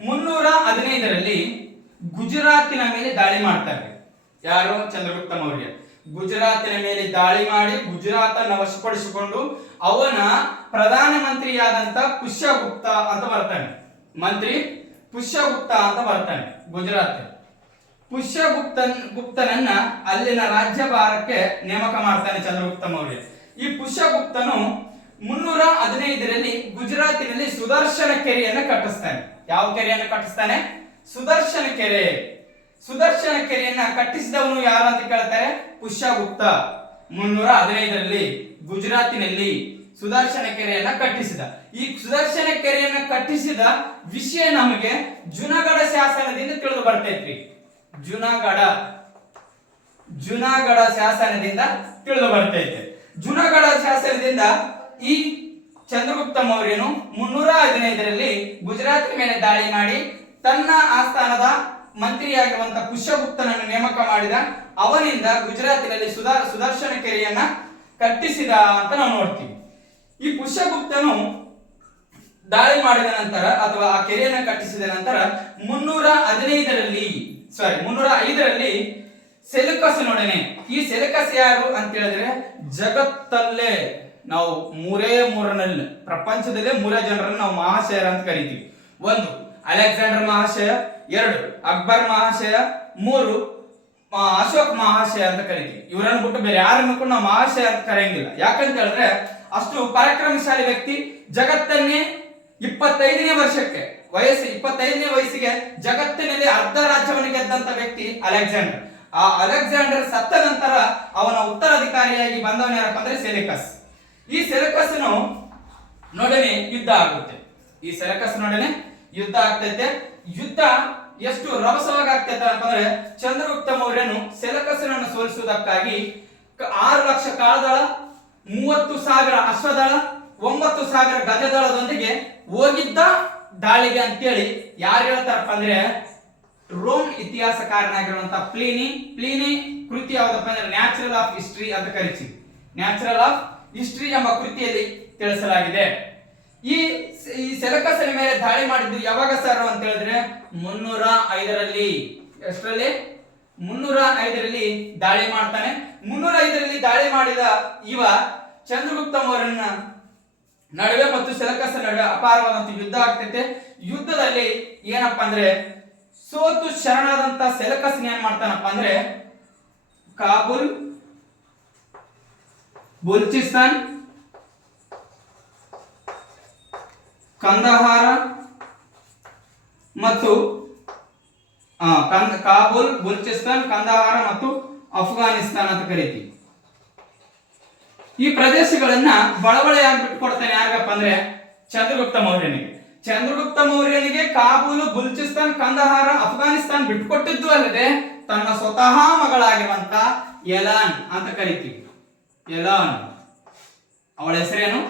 315ರಲ್ಲಿ ಗುಜರಾತಿನ ಮೇಲೆ ದಾಳಿ ಮಾಡ್ತಾರೆ. ಯಾರು? ಚಂದ್ರಗುಪ್ತ ಮೌರ್ಯ. ಗುಜರಾತಿನ ಮೇಲೆ ದಾಳಿ ಮಾಡಿ ಗುಜರಾತನ್ನ ವಶಪಡಿಸಿಕೊಂಡು ಅವನ ಪ್ರಧಾನ ಮಂತ್ರಿಯಾದಂತ ಪುಷ್ಯಗುಪ್ತ ಅಂತ ಬರ್ತಾನೆ. ಮಂತ್ರಿ ಪುಷ್ಯಗುಪ್ತ ಅಂತ ಬರ್ತಾನೆ ಗುಜರಾತ್. ಗುಪ್ತನನ್ನ ಅಲ್ಲಿನ ರಾಜ್ಯಭಾರಕ್ಕೆ ನೇಮಕ ಮಾಡ್ತಾನೆ ಚಂದ್ರಗುಪ್ತ ಮೌರ್ಯ. ಈ ಪುಷ್ಯಗುಪ್ತನು 315ರಲ್ಲಿ ಗುಜರಾತಿನಲ್ಲಿ ಸುದರ್ಶನ ಕೆರೆಯನ್ನು ಕಟ್ಟಿಸ್ತಾನೆ. ಯಾವ ಕೆರೆಯನ್ನು ಕಟ್ಟಿಸ್ತಾನೆ? ಸುದರ್ಶನ ಕೆರೆಯನ್ನ ಕಟ್ಟಿಸಿದವನು ಯಾರು ಅಂತ ಕೇಳ್ತಾರೆ? ಪುಷ್ಯಗುಪ್ತ. 315ರಲ್ಲಿ ಗುಜರಾತಿನಲ್ಲಿ ಸುದರ್ಶನ ಕೆರೆಯನ್ನ ಕಟ್ಟಿಸಿದ. ಈ ಸುದರ್ಶನ ಕೆರೆಯನ್ನ ಕಟ್ಟಿಸಿದ ವಿಷಯ ನಮಗೆ ಜುನಾಗಢ ಶಾಸನದಿಂದ ತಿಳಿದು ಬರ್ತೈತ್ರಿ. ಜುನಾಗಢ ಶಾಸನದಿಂದ ತಿಳಿದು ಬರ್ತೈತೆ. ಜುನಾಗಢ ಶಾಸನದಿಂದ ಈ ಚಂದ್ರಗುಪ್ತ ಮೌರ್ಯನು 315ರಲ್ಲಿ ಗುಜರಾತ್ ಮೇಲೆ ದಾಳಿ ಮಾಡಿ ತನ್ನ ಆಸ್ಥಾನದ ಮಂತ್ರಿಯಾಗಿರುವಂತ ಪುಷ್ಯಗುಪ್ತನನ್ನು ನೇಮಕ ಮಾಡಿದ. ಅವನಿಂದ ಗುಜರಾತಿನಲ್ಲಿ ಸುದರ್ಶನ ಕೆರೆಯನ್ನ ಕಟ್ಟಿಸಿದ ಅಂತ ನಾವು ನೋಡ್ತೀವಿ. ಈ ಪುಷ್ಯಗುಪ್ತನು ದಾಳಿ ಮಾಡಿದ ನಂತರ ಅಥವಾ ಆ ಕೆರೆಯನ್ನು ಕಟ್ಟಿಸಿದ ನಂತರ 305ರಲ್ಲಿ ಸೆಲ್ಯೂಕಸನೊಡನೆ, ಈ ಸೆಲ್ಯೂಕಸ್ ಯಾರು ಅಂತ ಹೇಳಿದ್ರೆ ನಾವು ಮೂರರಲ್ಲಿ ಪ್ರಪಂಚದಲ್ಲೇ ಮೂರೇ ಜನರನ್ನು ನಾವು ಮಹಾಶಯರ ಅಂತ ಕರಿತೀವಿ. ಒಂದು ಅಲೆಕ್ಸಾಂಡರ್ ಮಹಾಶಯ, ಎರಡು ಅಕ್ಬರ್ ಮಹಾಶಯ, ಮೂರು ಅಶೋಕ್ ಮಹಾಶಯ ಅಂತ ಕರಿತೀವಿ. ಇವರನ್ನು ಬಿಟ್ಟು ಬೇರೆ ಯಾರನ್ನು ಕೂಡ ನಾವು ಮಹಾಶಯ ಅಂತ ಕರೆಯಂಗಿಲ್ಲ. ಯಾಕಂತ ಹೇಳಿದ್ರೆ ಅಷ್ಟು ಪರಾಕ್ರಮಶಾಲಿ ವ್ಯಕ್ತಿ. ಜಗತ್ತನ್ನೇ 25ನೇ ವರ್ಷಕ್ಕೆ 25ನೇ ವಯಸ್ಸಿಗೆ ಜಗತ್ತಿನಲ್ಲಿ ಅರ್ಧ ರಾಜ್ಯವನ್ನು ಗೆದ್ದಂತ ವ್ಯಕ್ತಿ ಅಲೆಕ್ಸಾಂಡರ್. ಆ ಅಲೆಕ್ಸಾಂಡರ್ ಸತ್ತ ನಂತರ ಅವನ ಉತ್ತರಾಧಿಕಾರಿಯಾಗಿ ಬಂದವನ ಯಾರಪ್ಪ ಅಂದ್ರೆ ಸೆಲೆಕಸ್. ಈ ಸೆಲೆಕಸ್ನು ನೋಡನೆ ಯುದ್ಧ ಆಗುತ್ತೆ. ಈ ಸೆಲೆಕಸ್ ನೋಡನೆ ಯುದ್ಧ ಆಗ್ತೈತೆ. ಯುದ್ಧ ಎಷ್ಟು ರಭಸವಾಗಿ ಆಗ್ತೈತೆ ಅಂತಂದ್ರೆ ಚಂದ್ರಗುಪ್ತ ಮೌರ್ಯನು ಸೆಲೆಕಸ್ನನ್ನು ಸೋಲಿಸುವುದಕ್ಕಾಗಿ 6 ಲಕ್ಷ ಕಾಳದಳ, 30,000 ಅಶ್ವದಳ, 9,000 ಗಜದಳದೊಂದಿಗೆ ಹೋಗಿದ್ದ ದಾಳಿಗೆ ಅಂತೇಳಿ ಯಾರು ಹೇಳ್ತಾರಪ್ಪ ಅಂದ್ರೆ ರೋಮ್ ಇತಿಹಾಸಕಾರನಾಗಿರುವಂತಹ ಪ್ಲೀನಿ ಕೃತಿ ಯಾವ್ದಪ್ಪ ಅಂದ್ರೆ ನ್ಯಾಚುರಲ್ ಆಫ್ ಹಿಸ್ಟ್ರಿ ಅಂತ ಕರಿತೀವಿ. ನ್ಯಾಚುರಲ್ ಆಫ್ ಹಿಸ್ಟ್ರಿ ಎಂಬ ಕೃತಿಯಲ್ಲಿ ತಿಳಿಸಲಾಗಿದೆ. ಈ ಸೆಲೆಕಸ್ನ ಮೇಲೆ ದಾಳಿ ಮಾಡಿದ್ದು ಯಾವಾಗ ಸರ್ ಅಂತ ಹೇಳಿದ್ರೆ 305ರಲ್ಲಿ. ಎಷ್ಟರಲ್ಲಿ? 305ರಲ್ಲಿ ದಾಳಿ ಮಾಡ್ತಾನೆ. 305ರಲ್ಲಿ ದಾಳಿ ಮಾಡಿದ ಇವ ಚಂದ್ರಗುಪ್ತ ಮೌರ್ಯನ ನಡುವೆ ಮತ್ತು ಸೆಲೆಕಸ್ ನಡುವೆ ಅಪಾರವಾದಂತ ಯುದ್ಧ ಆಗ್ತೈತೆ. ಯುದ್ಧದಲ್ಲಿ ಏನಪ್ಪಾ ಅಂದ್ರೆ ಸೋತು ಶರಣಾದಂತ ಸೆಲೆಕಸ್ ಏನ್ ಮಾಡ್ತಾನಪ್ಪ ಅಂದ್ರೆ ಕಾಬೂಲ್, ಬಲೂಚಿಸ್ತಾನ್, ಕಂದಹಾರ ಮತ್ತು ಕಾಬೂಲ್, ಬಲೂಚಿಸ್ತಾನ್, ಕಂದಹಾರ ಮತ್ತು ಅಫ್ಘಾನಿಸ್ತಾನ ಅಂತ ಕರಿತೀವಿ. ಈ ಪ್ರದೇಶಗಳನ್ನ ಬಳವಳೆಯಾಗಿ ಬಿಟ್ಟುಕೊಡ್ತಾನೆ ಯಾರಿಗಪ್ಪ ಅಂದ್ರೆ ಚಂದ್ರಗುಪ್ತ ಮೌರ್ಯನಿಗೆ. ಚಂದ್ರಗುಪ್ತ ಮೌರ್ಯನಿಗೆ ಕಾಬೂಲು, ಬಲೂಚಿಸ್ತಾನ್, ಕಂದಹಾರ, ಅಫ್ಘಾನಿಸ್ತಾನ್ ಬಿಟ್ಟುಕೊಟ್ಟಿದ್ದು ಅಲ್ಲದೆ ತನ್ನ ಸ್ವತಃ ಮಗಳಾಗಿರುವಂತ ಎಲಾನ್ ಅಂತ ಕರಿತೀವಿ. ಎಲಾನ್, ಅವಳ ಹೆಸರೇನು?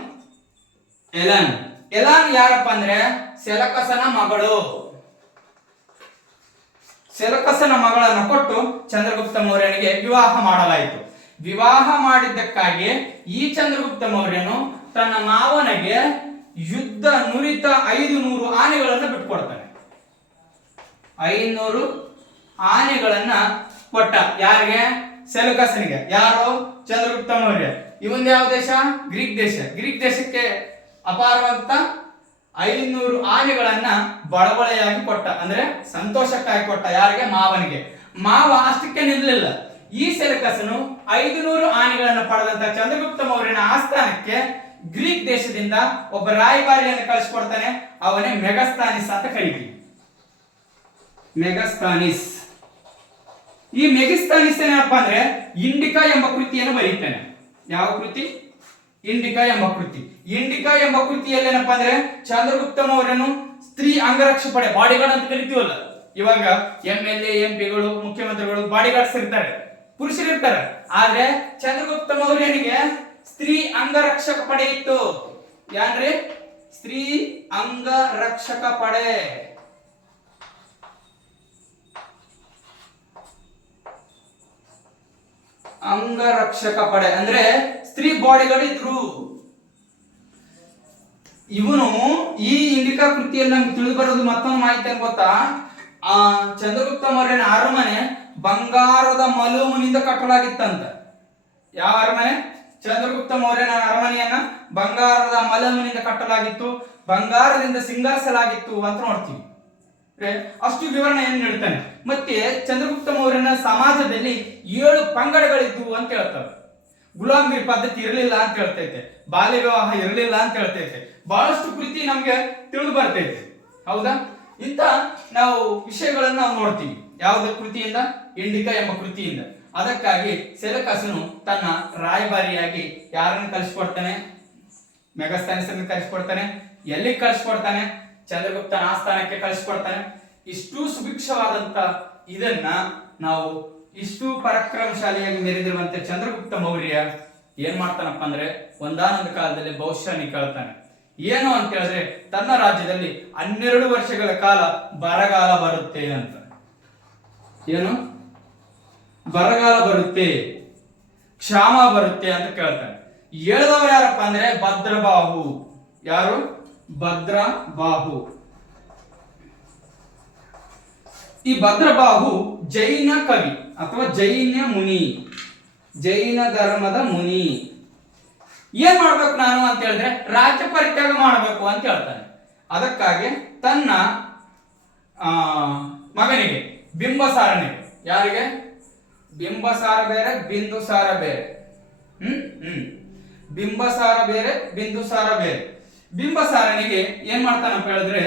ಎಲಾನ್. ಎಲಾನ್ ಯಾರಪ್ಪ ಅಂದ್ರೆ ಸೆಲೆಕಸನ ಮಗಳು. ಸೆಲೆಕಸನ ಮಗಳನ್ನು ಕೊಟ್ಟು ಚಂದ್ರಗುಪ್ತ ಮೌರ್ಯನಿಗೆ ವಿವಾಹ ಮಾಡಲಾಯಿತು. ವಿವಾಹ ಮಾಡಿದ್ದಕ್ಕಾಗಿ ಈ ಚಂದ್ರಗುಪ್ತ ಮೌರ್ಯನು ತನ್ನ ಮಾವನಿಗೆ ಯುದ್ಧ ನುರಿತ 500 ಆನೆಗಳನ್ನು ಬಿಟ್ಟುಕೊಡ್ತಾನೆ. 500 ಆನೆಗಳನ್ನ ಕೊಟ್ಟ. ಯಾರಿಗೆ? ಸೆಲೆಕಸನಿಗೆ. ಯಾರು? ಚಂದ್ರಗುಪ್ತ ಮೌರ್ಯ. ಇವನ್ ಯಾವ ದೇಶ? ಗ್ರೀಕ್ ದೇಶ. ಗ್ರೀಕ್ ದೇಶಕ್ಕೆ ಅಪಾರವಂತ 500 ಆನೆಗಳನ್ನ ಬಳಬಳೆಯಾಗಿ ಕೊಟ್ಟ, ಅಂದ್ರೆ ಸಂತೋಷಕ್ಕಾಗಿ ಕೊಟ್ಟ. ಯಾರಿಗೆ? ಮಾವನಿಗೆ. ಮಾವ ಅಷ್ಟಕ್ಕೆ ನಿಲ್ಲಲಿಲ್ಲ. ಈ ಸೆಲೆಕಸನು 500 ಆನೆಗಳನ್ನು ಪಡೆದಂತ ಚಂದ್ರಗುಪ್ತ ಮೌರ್ಯನ ಆಸ್ಥಾನಕ್ಕೆ ಗ್ರೀಕ್ ದೇಶದಿಂದ ಒಬ್ಬ ರಾಯಭಾರಿಯನ್ನು ಕಳಿಸ್ಕೊಡ್ತಾನೆ. ಅವನೇ ಮೆಗಸ್ತಾನಿಸ್ ಅಂತ ಕರೀತೀವಿ. ಮೆಗಸ್ತಾನಿಸ್. ಈ ಮೆಗಸ್ತಾನಿಸ್ ಏನಪ್ಪಾ ಅಂದ್ರೆ ಇಂಡಿಕಾ ಎಂಬ ಕೃತಿಯನ್ನು ಬರೀತಾನೆ. ಯಾವ ಕೃತಿ? ಇಂಡಿಕಾ ಎಂಬ ಕೃತಿ. ಇಂಡಿಕಾ ಎಂಬ ಕೃತಿಯಲ್ಲಿ ಏನಪ್ಪಾ ಅಂದ್ರೆ ಚಂದ್ರಗುಪ್ತ ಮೌರ್ಯನು ಸ್ತ್ರೀ ಅಂಗರಕ್ಷಕ ಪಡೆ, ಬಾಡಿಗಾರ್ಡ್ ಅಂತ ಕರಿತೀವಲ್ಲ, ಇವಾಗ MLA MP ಗಳು, ಮುಖ್ಯಮಂತ್ರಿಗಳು ಬಾಡಿಗಾರ್ಡ್ಸ್ ಇರ್ತಾರೆ, ಪುರುಷರು ಇರ್ತಾರೆ. ಆದ್ರೆ ಚಂದ್ರಗುಪ್ತ ಮೌರ್ಯನಿಗೆ ಸ್ತ್ರೀ ಅಂಗರಕ್ಷಕ ಪಡೆ ಇತ್ತು. ಯಾನ್ರಿ? ಸ್ತ್ರೀ ಅಂಗರಕ್ಷಕ ಪಡೆ. ಅಂಗರಕ್ಷಕ ಪಡೆ ಅಂದ್ರೆ ಸ್ತ್ರೀ ಬಾಡಿಗಾರ್ಡ್ ಇದ್ರು. ಇವನು ಈ ಇಂಡಿಕಾ ಕೃತಿಯಲ್ಲಿ ನಮ್ಗೆ ತಿಳಿದು ಬರೋದು ಮತ್ತೊಂದು ಮಾಹಿತಿ ಏನ್ ಗೊತ್ತಾ? ಚಂದ್ರಗುಪ್ತ ಮೌರ್ಯನ ಅರಮನೆ ಬಂಗಾರದ ಮಲುಮಿನಿಂದ ಕಟ್ಟಲಾಗಿತ್ತಂತ. ಯಾವ ಅರಮನೆ? ಚಂದ್ರಗುಪ್ತ ಮೌರ್ಯನ ಅರಮನೆಯನ್ನ ಬಂಗಾರದ ಮಲಮಿನಿಂದ ಕಟ್ಟಲಾಗಿತ್ತು, ಬಂಗಾರದಿಂದ ಸಿಂಗರಿಸಲಾಗಿತ್ತು ಅಂತ ನೋಡ್ತೀವಿ. ಅಷ್ಟು ವಿವರಣೆ ಏನ್ ನೀಡ್ತಾನೆ. ಮತ್ತೆ ಚಂದ್ರಗುಪ್ತ ಮೌರ್ಯನ ಸಮಾಜದಲ್ಲಿ 7 ಪಂಗಡಗಳಿದ್ವು ಅಂತ ಹೇಳ್ತಾರೆ. ಗುಲಾಮಗಿರಿ ಪದ್ಧತಿ ಇರಲಿಲ್ಲ ಅಂತ ಹೇಳ್ತೈತೆ, ಬಾಲ್ಯ ವಿವಾಹ ಇರಲಿಲ್ಲ ಅಂತ ಹೇಳ್ತೈತೆ. ಬಹಳಷ್ಟು ಕೃತಿ ನಮ್ಗೆ ತಿಳಿದು ಬರ್ತೈತೆ. ಹೌದಾ? ಇಂಥ ನಾವು ವಿಷಯಗಳನ್ನ ನಾವು ನೋಡ್ತೀವಿ. ಯಾವುದೇ ಕೃತಿಯಿಂದ? ಇಂಡಿಕಾ ಎಂಬ ಕೃತಿಯಿಂದ. ಅದಕ್ಕಾಗಿ ಸೆಲೆಕಸನು ತನ್ನ ರಾಯಭಾರಿಯಾಗಿ ಯಾರನ್ನು ಕಳಿಸ್ಕೊಡ್ತಾನೆ? ಮೆಗಸ್ತಾನಿಸನ್ನು ಕಳಿಸ್ಕೊಡ್ತಾನೆ. ಎಲ್ಲಿ ಕಳಿಸ್ಕೊಡ್ತಾನೆ? ಚಂದ್ರಗುಪ್ತನ ಆಸ್ಥಾನಕ್ಕೆ ಕಳಿಸ್ಕೊಡ್ತಾನೆ. ಇಷ್ಟು ಸುಭಿಕ್ಷವಾದಂತ ಇದನ್ನ ನಾವು ಇಷ್ಟು ಪರಾಕ್ರಮಶಾಲಿಯಾಗಿ ಮೆರೆದಿರುವಂತೆ ಚಂದ್ರಗುಪ್ತ ಮೌರ್ಯ ಏನ್ ಮಾಡ್ತಾನಪ್ಪ ಅಂದ್ರೆ ಒಂದಾನೊಂದು ಕಾಲದಲ್ಲಿ ಭವಿಷ್ಯವಾಣಿ ಕೇಳ್ತಾನೆ. ಏನು ಅಂತ ಹೇಳಿದ್ರೆ ತನ್ನ ರಾಜ್ಯದಲ್ಲಿ 12 ವರ್ಷಗಳ ಕಾಲ ಬರಗಾಲ ಬರುತ್ತೆ ಅಂತ. ಏನು? ಬರಗಾಲ ಬರುತ್ತೆ, ಕ್ಷಾಮ ಬರುತ್ತೆ ಅಂತ ಕೇಳ್ತಾನೆ. ಹೇಳಿದವರು ಯಾರಪ್ಪ ಅಂದ್ರೆ ಭದ್ರಬಾಹು. ಯಾರು? ಭದ್ರಬಾಹು. ಈ ಭದ್ರಬಾಹು ಜೈನ ಕವಿ ಅಥವಾ ಜೈನ ಮುನಿ, ಜೈನ ಧರ್ಮದ ಮುನಿ. ಏನ್ ಮಾಡ್ಬೇಕು ನಾನು ಅಂತ ಹೇಳಿದ್ರೆ ರಾಜ್ಯ ಪರಿತ್ಯಾಗ ಮಾಡಬೇಕು ಅಂತ ಹೇಳ್ತಾನೆ. ಅದಕ್ಕಾಗಿ ತನ್ನ ಮಗನಿಗೆ ಬಿಂಬಸಾರನಿಗೆ, ಯಾರಿಗೆ? ಬಿಂಬಸಾರ ಬೇರೆ ಬಿಂದುಸಾರ ಬೇರೆ. ಬಿಂಬಸಾರ ಬೇರೆ ಬಿಂದುಸಾರ ಬೇರೆ. ಬಿಂಬಸಾರನಿಗೆ ಏನ್ ಮಾಡ್ತಾನಪ್ಪ ಹೇಳಿದ್ರೆ,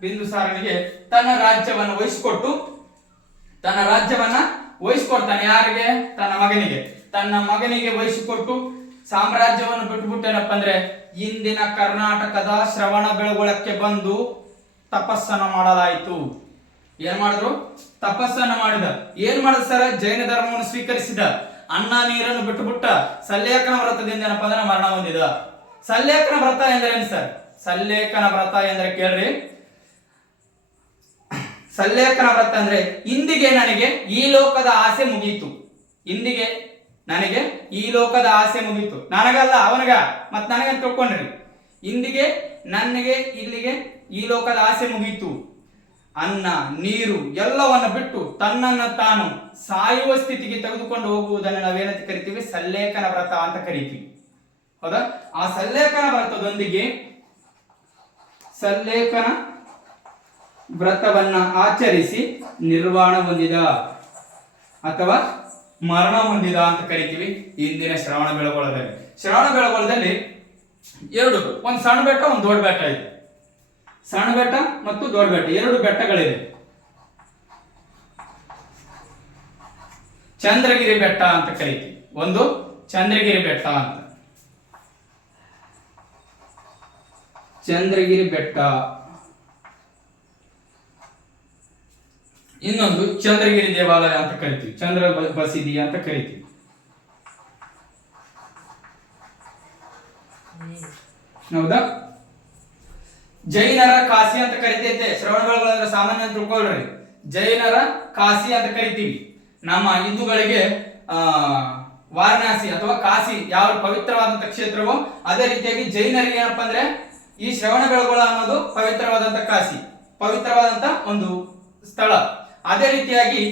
ಬಿಂದುಸಾರನಿಗೆ ತನ್ನ ರಾಜ್ಯವನ್ನ ವಹಿಸಿಕೊಡ್ತಾನೆ. ಯಾರಿಗೆ? ತನ್ನ ಮಗನಿಗೆ ವಹಿಸಿಕೊಟ್ಟು ಸಾಮ್ರಾಜ್ಯವನ್ನು ಬಿಟ್ಟುಬಿಟ್ಟೇನಪ್ಪ ಅಂದ್ರೆ ಇಂದಿನ ಕರ್ನಾಟಕದ ಶ್ರವಣ ಬೆಳಗೊಳಕ್ಕೆ ಬಂದು ತಪಸ್ಸನ್ನು ಮಾಡಲಾಯಿತು. ಏನ್ ಮಾಡಿದ್ರು? ತಪಸ್ಸನ್ನು ಮಾಡಿದ. ಏನ್ ಮಾಡಿದ ಸರ್? ಜೈನ ಧರ್ಮವನ್ನು ಸ್ವೀಕರಿಸಿದ. ಅನ್ನ ನೀರನ್ನು ಬಿಟ್ಟುಬಿಟ್ಟ. ಸಲ್ಲೇಖನ ವ್ರತದಿಂದ ಏನಪ್ಪ ಅಂದ್ರೆ ಮರಣ ಹೊಂದಿದ. ಸಲ್ಲೇಖನ ವ್ರತ ಎಂದ್ರೆ ಏನು ಸರ್? ಸಲ್ಲೇಖನ ವ್ರತ ಎಂದ್ರೆ ಕೇಳ್ರಿ. ಸಲ್ಲೇಖನ ವ್ರತ ಅಂದ್ರೆ ಇಂದಿಗೆ ನನಗೆ ಈ ಲೋಕದ ಆಸೆ ಮುಗೀತು. ಇಂದಿಗೆ ನನಗೆ ಈ ಲೋಕದ ಆಸೆ ಮುಗೀತು. ನನಗಲ್ಲ, ಅವನಿಗ, ಮತ್ ನನಗಂತ ತಿಳ್ಕೊಂಡ್ರಿ. ಇಂದಿಗೆ ನನಗೆ ಇಲ್ಲಿಗೆ ಈ ಲೋಕದ ಆಸೆ ಮುಗೀತು. ಅನ್ನ ನೀರು ಎಲ್ಲವನ್ನ ಬಿಟ್ಟು ತನ್ನನ್ನು ತಾನು ಸಾಯುವ ಸ್ಥಿತಿಗೆ ತೆಗೆದುಕೊಂಡು ಹೋಗುವುದನ್ನು ನಾವೇನಂತ ಕರಿತೀವಿ? ಸಲ್ಲೇಖನ ವ್ರತ ಅಂತ ಕರಿತೀವಿ. ಹೌದಾ? ಆ ಸಲ್ಲೇಖನ ವ್ರತದೊಂದಿಗೆ ಸಲ್ಲೇಖನ ವ್ರತವನ್ನ ಆಚರಿಸಿ ನಿರ್ವಾಣ ಹೊಂದಿದ ಅಥವಾ ಮರಣ ಹೊಂದಿದ ಅಂತ ಕರಿತೀವಿ ಇಂದಿನ ಶ್ರವಣ ಬೆಳಗೊಳದಲ್ಲಿ. ಶ್ರವಣ ಬೆಳಗೊಳದಲ್ಲಿ ಎರಡು, ಒಂದು ಸಣ್ಣ ಬೆಟ್ಟ, ಒಂದು ದೊಡ್ಡ ಬೆಟ್ಟ ಇದೆ. ಸಣ್ಣ ಬೆಟ್ಟ ಮತ್ತು ದೊಡ್ಡ ಬೆಟ್ಟ, ಎರಡು ಬೆಟ್ಟಗಳಿವೆ. ಚಂದ್ರಗಿರಿ ಬೆಟ್ಟ ಅಂತ ಕರಿತೀವಿ. ಒಂದು ಚಂದ್ರಗಿರಿ ಬೆಟ್ಟ ಅಂತ, ಚಂದ್ರಗಿರಿ ಬೆಟ್ಟ. ಇನ್ನೊಂದು ಚಂದ್ರಗಿರಿ ದೇವಾಲಯ ಅಂತ ಕರಿತೀವಿ, ಚಂದ್ರ ಬಸದಿ ಅಂತ ಕರಿತೀವಿ. ಹೌದಾ? ಜೈನರ ಕಾಶಿ ಅಂತ ಕರಿತೈತೆ. ಶ್ರವಣ ಬೆಳಗೊಳ ಸಾಮಾನ್ಯ ಅಂತ ತಿಳ್ಕೊಳ್ರಿ. ಜೈನರ ಕಾಶಿ ಅಂತ ಕರಿತೀವಿ. ನಮ್ಮ ಹಿಂದೂಗಳಿಗೆ ವಾರಣಾಸಿ ಅಥವಾ ಕಾಶಿ ಯಾವ ಪವಿತ್ರವಾದಂತ ಕ್ಷೇತ್ರವೋ ಅದೇ ರೀತಿಯಾಗಿ ಜೈನರಿಗೆ ಏನಪ್ಪಾ ಅಂದ್ರೆ ಈ ಶ್ರವಣ ಬೆಳಗೊಳ ಅನ್ನೋದು ಪವಿತ್ರವಾದಂತ ಕಾಶಿ, ಪವಿತ್ರವಾದಂತ ಒಂದು ಸ್ಥಳ. ಅದೇ ರೀತಿಯಾಗಿ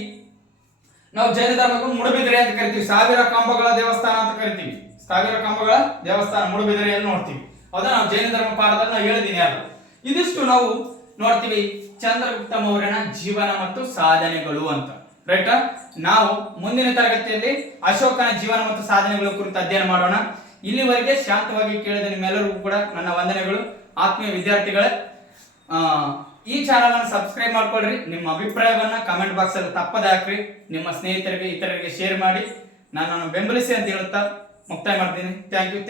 ನಾವು ಜೈನ ಧರ್ಮಕ್ಕೂ ಮುಡುಬಿದಿರೆ ಅಂತ ಕರಿತೀವಿ. ಸಾವಿರ ಕಂಬಗಳ ದೇವಸ್ಥಾನ ಅಂತ ಕರಿತೀವಿ. ಸಾವಿರ ಕಂಬಗಳ ದೇವಸ್ಥಾನ ಮುಡುಬಿದಿರೆಯನ್ನು ನೋಡ್ತೀವಿ. ಹೌದಾ? ನಾವು ಜೈನ ಧರ್ಮ ಪಾಠದಲ್ಲಿ ನಾವು ಹೇಳಿದೀನಿ ಅದು. ಇದಿಷ್ಟು ನಾವು ನೋಡ್ತೀವಿ ಚಂದ್ರಗುಪ್ತ ಮೌರ್ಯನ ಜೀವನ ಮತ್ತು ಸಾಧನೆಗಳು ಅಂತ. ರೈಟ್? ನಾವು ಮುಂದಿನ ತರಗತಿಯಲ್ಲಿ ಅಶೋಕನ ಜೀವನ ಮತ್ತು ಸಾಧನೆಗಳ ಕುರಿತು ಅಧ್ಯಯನ ಮಾಡೋಣ. ಇಲ್ಲಿವರೆಗೆ ಶಾಂತವಾಗಿ ಕೇಳಿದ ನಿಮ್ಮೆಲ್ಲರಿಗೂ ಕೂಡ ನನ್ನ ವಂದನೆಗಳು. ಆತ್ಮೀಯ ವಿದ್ಯಾರ್ಥಿಗಳೇ, ಈ ಚಾನಲ್ ಅನ್ನು ಸಬ್ಸ್ಕ್ರೈಬ್ ಮಾಡ್ಕೊಳ್ರಿ. ನಿಮ್ಮ ಅಭಿಪ್ರಾಯವನ್ನ ಕಮೆಂಟ್ ಬಾಕ್ಸ್ ಅಲ್ಲಿ ತಪ್ಪದೆ ಹಾಕ್ರಿ. ನಿಮ್ಮ ಸ್ನೇಹಿತರಿಗೆ, ಇತರರಿಗೆ ಶೇರ್ ಮಾಡಿ ನನ್ನನ್ನು ಬೆಂಬಲಿಸಿ ಅಂತ ಹೇಳುತ್ತಾ ಮುಕ್ತಾಯ ಮಾಡ್ತೀನಿ. Thank you.